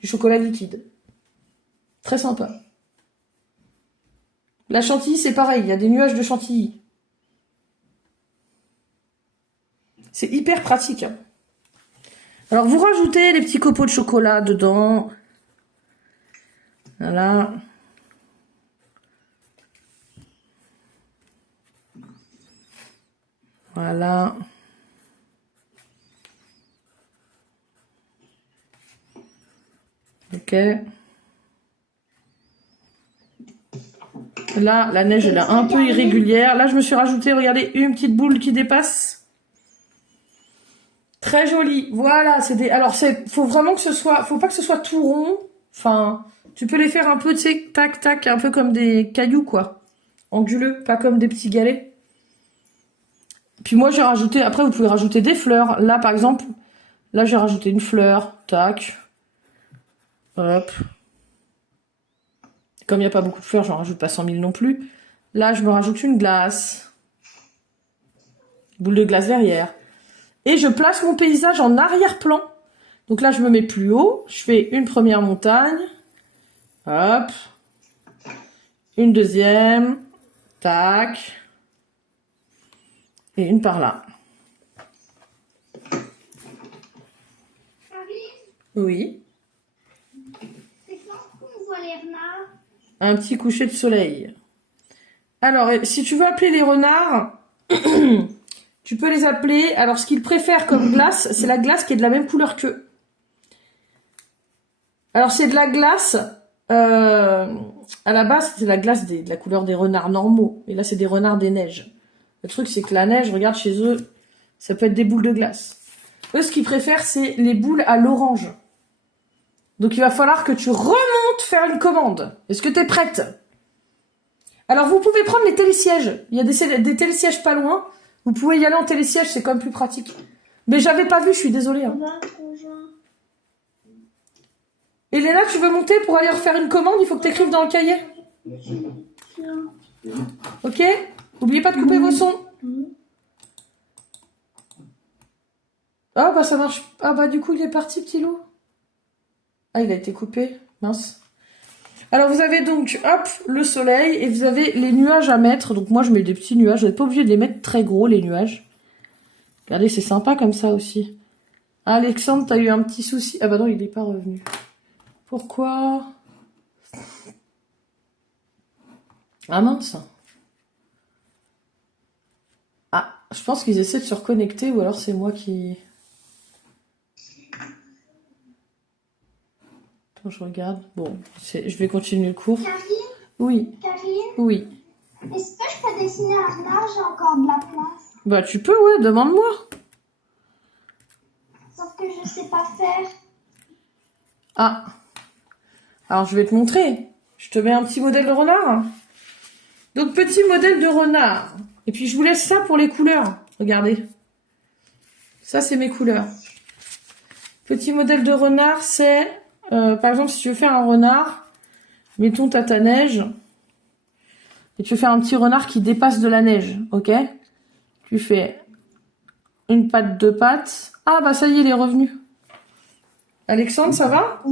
Du chocolat liquide. Très sympa. La chantilly, c'est pareil, il y a des nuages de chantilly. C'est hyper pratique. Hein. Alors vous rajoutez les petits copeaux de chocolat dedans. Voilà. Voilà. Ok. Là, la neige, elle est un peu irrégulière. Là, je me suis rajouté, regardez, une petite boule qui dépasse. Très jolie. Voilà, c'est des... Alors, faut vraiment que ce soit... Faut pas que ce soit tout rond. Enfin, tu peux les faire un peu, tu sais, tac, tac, un peu comme des cailloux, quoi. Anguleux, pas comme des petits galets. Puis moi, j'ai rajouté... Après, vous pouvez rajouter des fleurs. Là, par exemple, là, j'ai rajouté une fleur. Tac. Hop. Comme il n'y a pas beaucoup de fleurs, j'en rajoute pas 100 000 non plus. Là, je me rajoute une glace. Boule de glace derrière. Et je place mon paysage en arrière-plan. Donc là, je me mets plus haut. Je fais une première montagne. Hop. Une deuxième. Tac. Et une par là. Oui. C'est quand qu'on voit les renards? Un petit coucher de soleil. Alors, si tu veux appeler les renards, tu peux les appeler. Alors, ce qu'ils préfèrent comme glace, c'est la glace qui est de la même couleur qu'eux. Alors, c'est de la glace. À la base, c'est la glace de la couleur des renards normaux. Et là, c'est des renards des neiges. Le truc, c'est que la neige, regarde chez eux, ça peut être des boules de glace. Eux, ce qu'ils préfèrent, c'est les boules à l'orange. Donc, il va falloir que tu remontes faire une commande. Est-ce que t'es prête? Alors, vous pouvez prendre les télésièges. Il y a des télésièges pas loin. Vous pouvez y aller en télésiège, c'est quand même plus pratique. Mais j'avais pas vu, je suis désolée. Hein. Elena, tu veux monter pour aller refaire une commande? Il faut que tu écrives dans le cahier. Ok? N'oubliez pas de couper vos sons. Ah bah ça marche. Ah bah du coup il est parti, petit loup. Ah, il a été coupé. Mince. Alors vous avez donc, hop, le soleil et vous avez les nuages à mettre. Donc moi je mets des petits nuages. Vous n'êtes pas obligé de les mettre très gros, les nuages. Regardez, c'est sympa comme ça aussi. Alexandre, t'as eu un petit souci. Ah bah non, il n'est pas revenu. Pourquoi? Ah mince. Ah, je pense qu'ils essaient de se reconnecter ou alors c'est moi qui... Attends, je regarde. Bon, je vais continuer le cours. Karine? Oui. Karine? Oui. Est-ce que je peux dessiner un renard? J'ai encore de la place. Bah tu peux, ouais, demande-moi. Sauf que je sais pas faire. Ah. Alors je vais te montrer. Je te mets un petit modèle de renard. Donc petit modèle de renard. Et puis je vous laisse ça pour les couleurs. Regardez. Ça c'est mes couleurs. Petit modèle de renard, c'est... par exemple, si tu veux faire un renard, mettons t'as ta neige. Et tu veux faire un petit renard qui dépasse de la neige, ok? Tu fais une patte, deux pattes. Ah bah ça y est, il est revenu. Alexandre, ça va?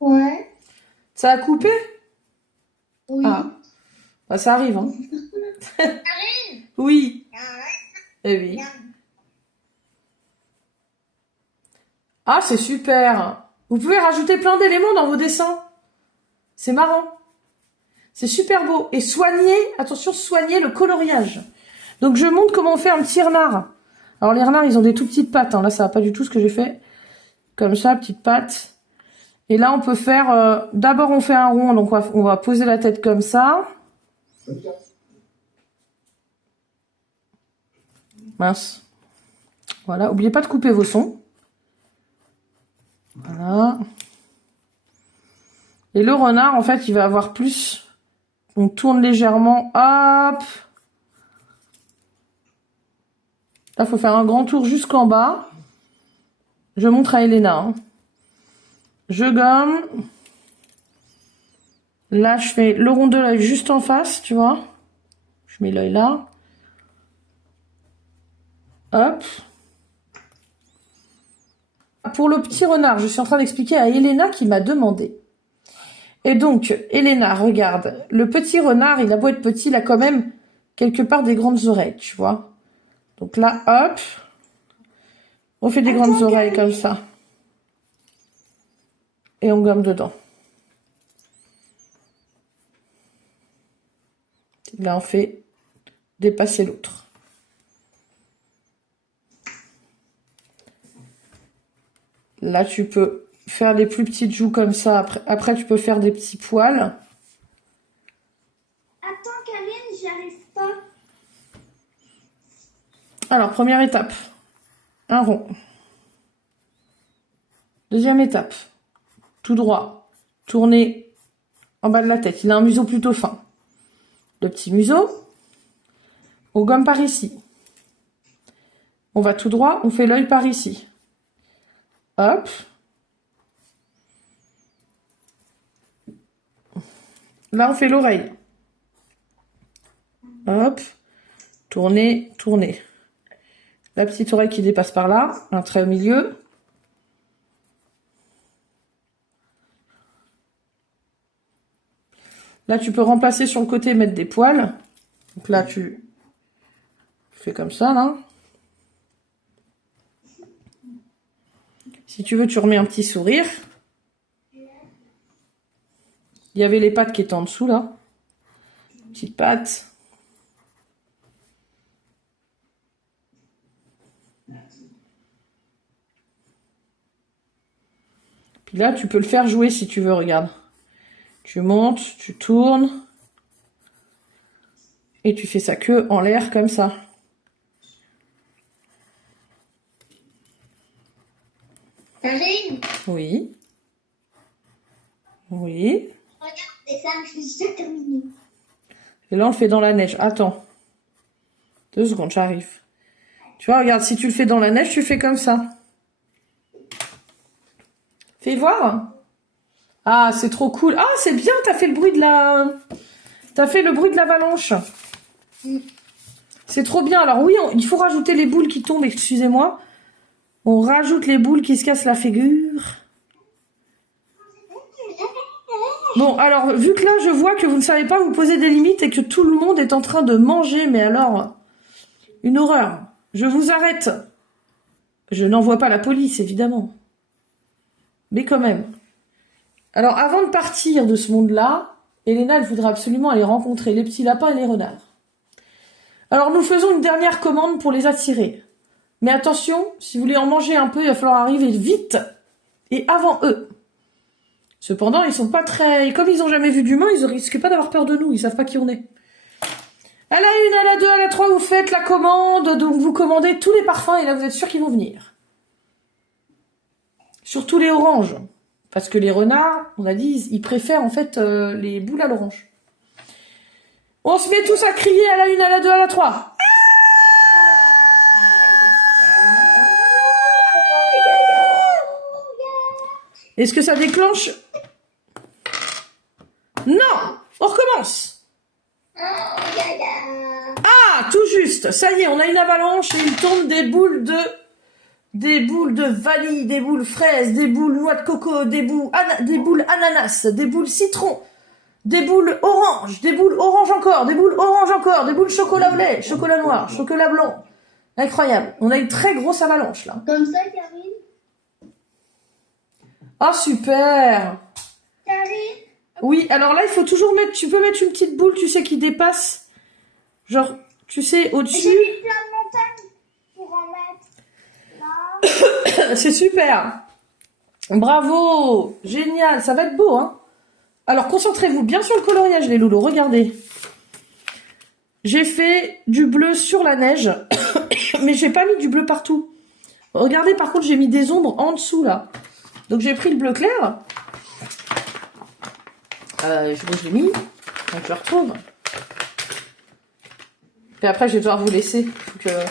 Ouais. Ça a coupé? Oui. Ah, bah ça arrive, hein. Karine? Oui. Eh oui. Ah, c'est super. Vous pouvez rajouter plein d'éléments dans vos dessins. C'est marrant. C'est super beau. Et soignez, attention, soignez le coloriage. Donc je montre comment on fait un petit renard. Alors les renards, ils ont des tout petites pattes. Hein. Là, ça va pas du tout ce que j'ai fait. Comme ça, petite patte. Et là, on peut faire... D'abord, on fait un rond. Donc on va poser la tête comme ça. Mince. Voilà, oubliez pas de couper vos sons. Voilà. Et le renard, en fait, il va avoir plus... On tourne légèrement. Hop. Là, il faut faire un grand tour jusqu'en bas. Je montre à Elena. Hein. Je gomme. Là, je fais le rond de l'œil juste en face, tu vois. Je mets l'œil là. Hop. Pour le petit renard, je suis en train d'expliquer à Elena qui m'a demandé. Et donc, Elena, regarde. Le petit renard, il a beau être petit, il a quand même quelque part des grandes oreilles, tu vois. Donc là, hop. On fait des grandes oreilles comme ça. Et on gomme dedans. Là, on fait dépasser l'autre. Là, tu peux faire des plus petites joues comme ça. Après, tu peux faire des petits poils. Attends, Karine, j'y arrive pas. Alors, première étape. Un rond. Deuxième étape. Tout droit. Tourner en bas de la tête. Il a un museau plutôt fin. Le petit museau. On gomme par ici. On va tout droit. On fait l'œil par ici. Hop. Là, on fait l'oreille. Hop. Tourner, tourner. La petite oreille qui dépasse par là. Un trait au milieu. Là, tu peux remplacer sur le côté et mettre des poils. Donc là, tu fais comme ça, là. Si tu veux, tu remets un petit sourire. Il y avait les pattes qui étaient en dessous, là. Petites pattes. Puis là, tu peux le faire jouer si tu veux, regarde. Tu montes, tu tournes. Et tu fais sa queue en l'air comme ça. Karine, Oui. Oui. regarde, c'est ça, je suis déjà terminée. Et là, on le fait dans la neige. Attends. 2 secondes, j'arrive. Tu vois, regarde, si tu le fais dans la neige, tu fais comme ça. Fais voir. Ah, c'est trop cool. Ah, c'est bien, t'as fait le bruit de la... T'as fait le bruit de l'avalanche. C'est trop bien. Alors oui, il faut rajouter les boules qui tombent, excusez-moi. On rajoute les boules qui se cassent la figure. Bon, alors, vu que là, je vois que vous ne savez pas vous poser des limites et que tout le monde est en train de manger, mais alors, une horreur. Je vous arrête. Je n'envoie pas la police, évidemment. Mais quand même. Alors, avant de partir de ce monde-là, Elena, elle voudrait absolument aller rencontrer les petits lapins et les renards. Alors, nous faisons une dernière commande pour les attirer. Mais attention, si vous voulez en manger un peu, il va falloir arriver vite et avant eux. Cependant, ils sont pas très... Comme ils ont jamais vu d'humains, ils ne risquent pas d'avoir peur de nous, ils savent pas qui on est. À la 1, à la 2, à la 3, vous faites la commande, donc vous commandez tous les parfums et là, vous êtes sûr qu'ils vont venir. Surtout les oranges. Parce que les renards, on a dit, ils préfèrent en fait les boules à l'orange. On se met tous à crier à la 1, à la 2, à la 3. Est-ce que ça déclenche? Non! On recommence! Ah, tout juste! Ça y est, on a une avalanche et il tombe des boules de vanille, des boules fraises, des boules noix de coco, des boules ananas, des boules citron, des boules orange encore, des boules orange encore, des boules chocolat au lait, chocolat noir, chocolat blanc. Incroyable. On a une très grosse avalanche, là. Comme ça, Karine. Ah, super! Karine. Oui, alors là, il faut toujours mettre... Tu peux mettre une petite boule, tu sais, qui dépasse. Genre, tu sais, au-dessus. J'ai mis plein de montagnes pour en mettre là. C'est super. Bravo. Génial. Ça va être beau, hein. Alors, concentrez-vous bien sur le coloriage, les loulous. Regardez. j'ai fait du bleu sur la neige, mais j'ai pas mis du bleu partout. Regardez, par contre, j'ai mis des ombres en dessous, là. Donc, j'ai pris le bleu clair. Je l'ai mis. Donc, je le retrouve. Et après, je vais devoir vous laisser.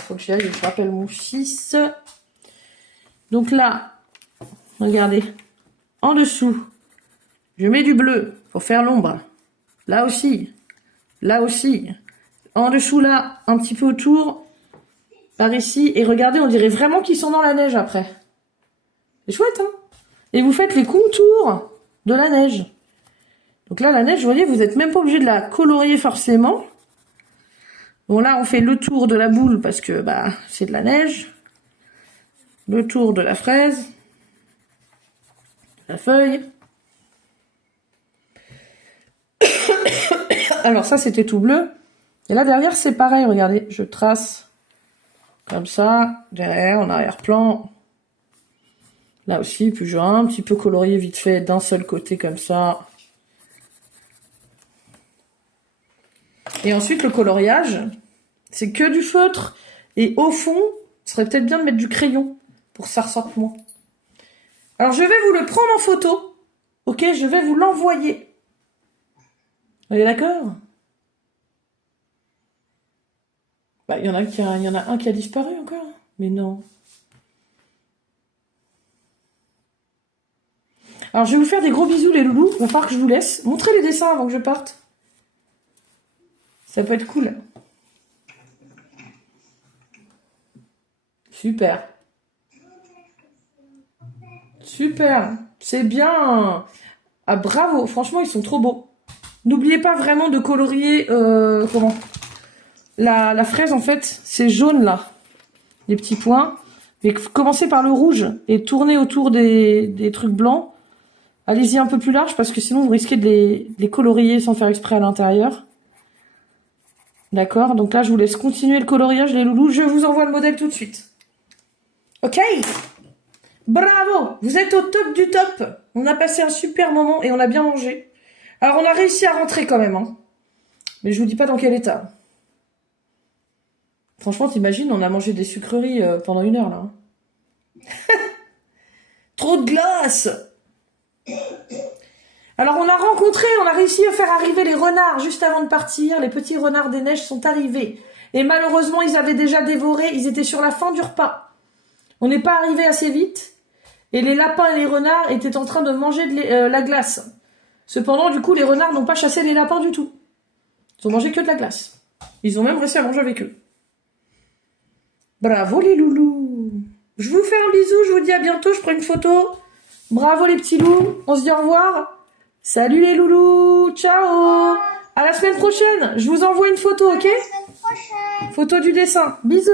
Faut que j'y aille. Je rappelle mon fils. Donc là, regardez. En dessous, je mets du bleu pour faire l'ombre. Là aussi. Là aussi. En dessous, là, un petit peu autour. Par ici. Et regardez, on dirait vraiment qu'ils sont dans la neige après. C'est chouette, hein? Et vous faites les contours de la neige. Donc là, la neige, vous voyez, vous n'êtes même pas obligé de la colorier forcément. Bon, là, on fait le tour de la boule parce que bah c'est de la neige. Le tour de la fraise. La feuille. Alors ça, c'était tout bleu. Et là, derrière, c'est pareil. Regardez, je trace comme ça. Derrière, en arrière-plan. Là aussi, puis je vais un petit peu colorier vite fait d'un seul côté comme ça. Et ensuite, le coloriage, c'est que du feutre. Et au fond, ce serait peut-être bien de mettre du crayon pour que ça ressorte moins. Alors, je vais vous le prendre en photo. Ok, je vais vous l'envoyer. Vous êtes d'accord? Bah, il y en a un qui a disparu encore. Mais non. Alors, je vais vous faire des gros bisous, les loulous. Il va falloir que je vous laisse. Montrez les dessins avant que je parte. Ça peut être cool. Super. Super. C'est bien. Ah, bravo. Franchement, ils sont trop beaux. N'oubliez pas vraiment de colorier... comment la fraise, en fait, c'est jaune, là. Les petits points. Mais commencez par le rouge et tournez autour des trucs blancs. Allez-y un peu plus large parce que sinon, vous risquez de les colorier sans faire exprès à l'intérieur. D'accord, donc là, je vous laisse continuer le coloriage, les loulous. Je vous envoie le modèle tout de suite. Ok? Bravo! Vous êtes au top du top. On a passé un super moment et on a bien mangé. Alors, on a réussi à rentrer quand même, hein. Mais je vous dis pas dans quel état. Franchement, t'imagines, on a mangé des sucreries pendant 1 heure, là. Trop de glace! Alors, on a réussi à faire arriver les renards juste avant de partir. Les petits renards des neiges sont arrivés. Et malheureusement, ils avaient déjà dévoré. Ils étaient sur la fin du repas. On n'est pas arrivé assez vite. Et les lapins et les renards étaient en train de manger la glace. Cependant, du coup, les renards n'ont pas chassé les lapins du tout. Ils ont mangé que de la glace. Ils ont même réussi à manger avec eux. Bravo les loulous. Je vous fais un bisou, je vous dis à bientôt, je prends une photo. Bravo les petits loups, on se dit au revoir. Salut les loulous, ciao. À la semaine prochaine, je vous envoie une photo, ok? À la semaine prochaine. Photo du dessin, bisous.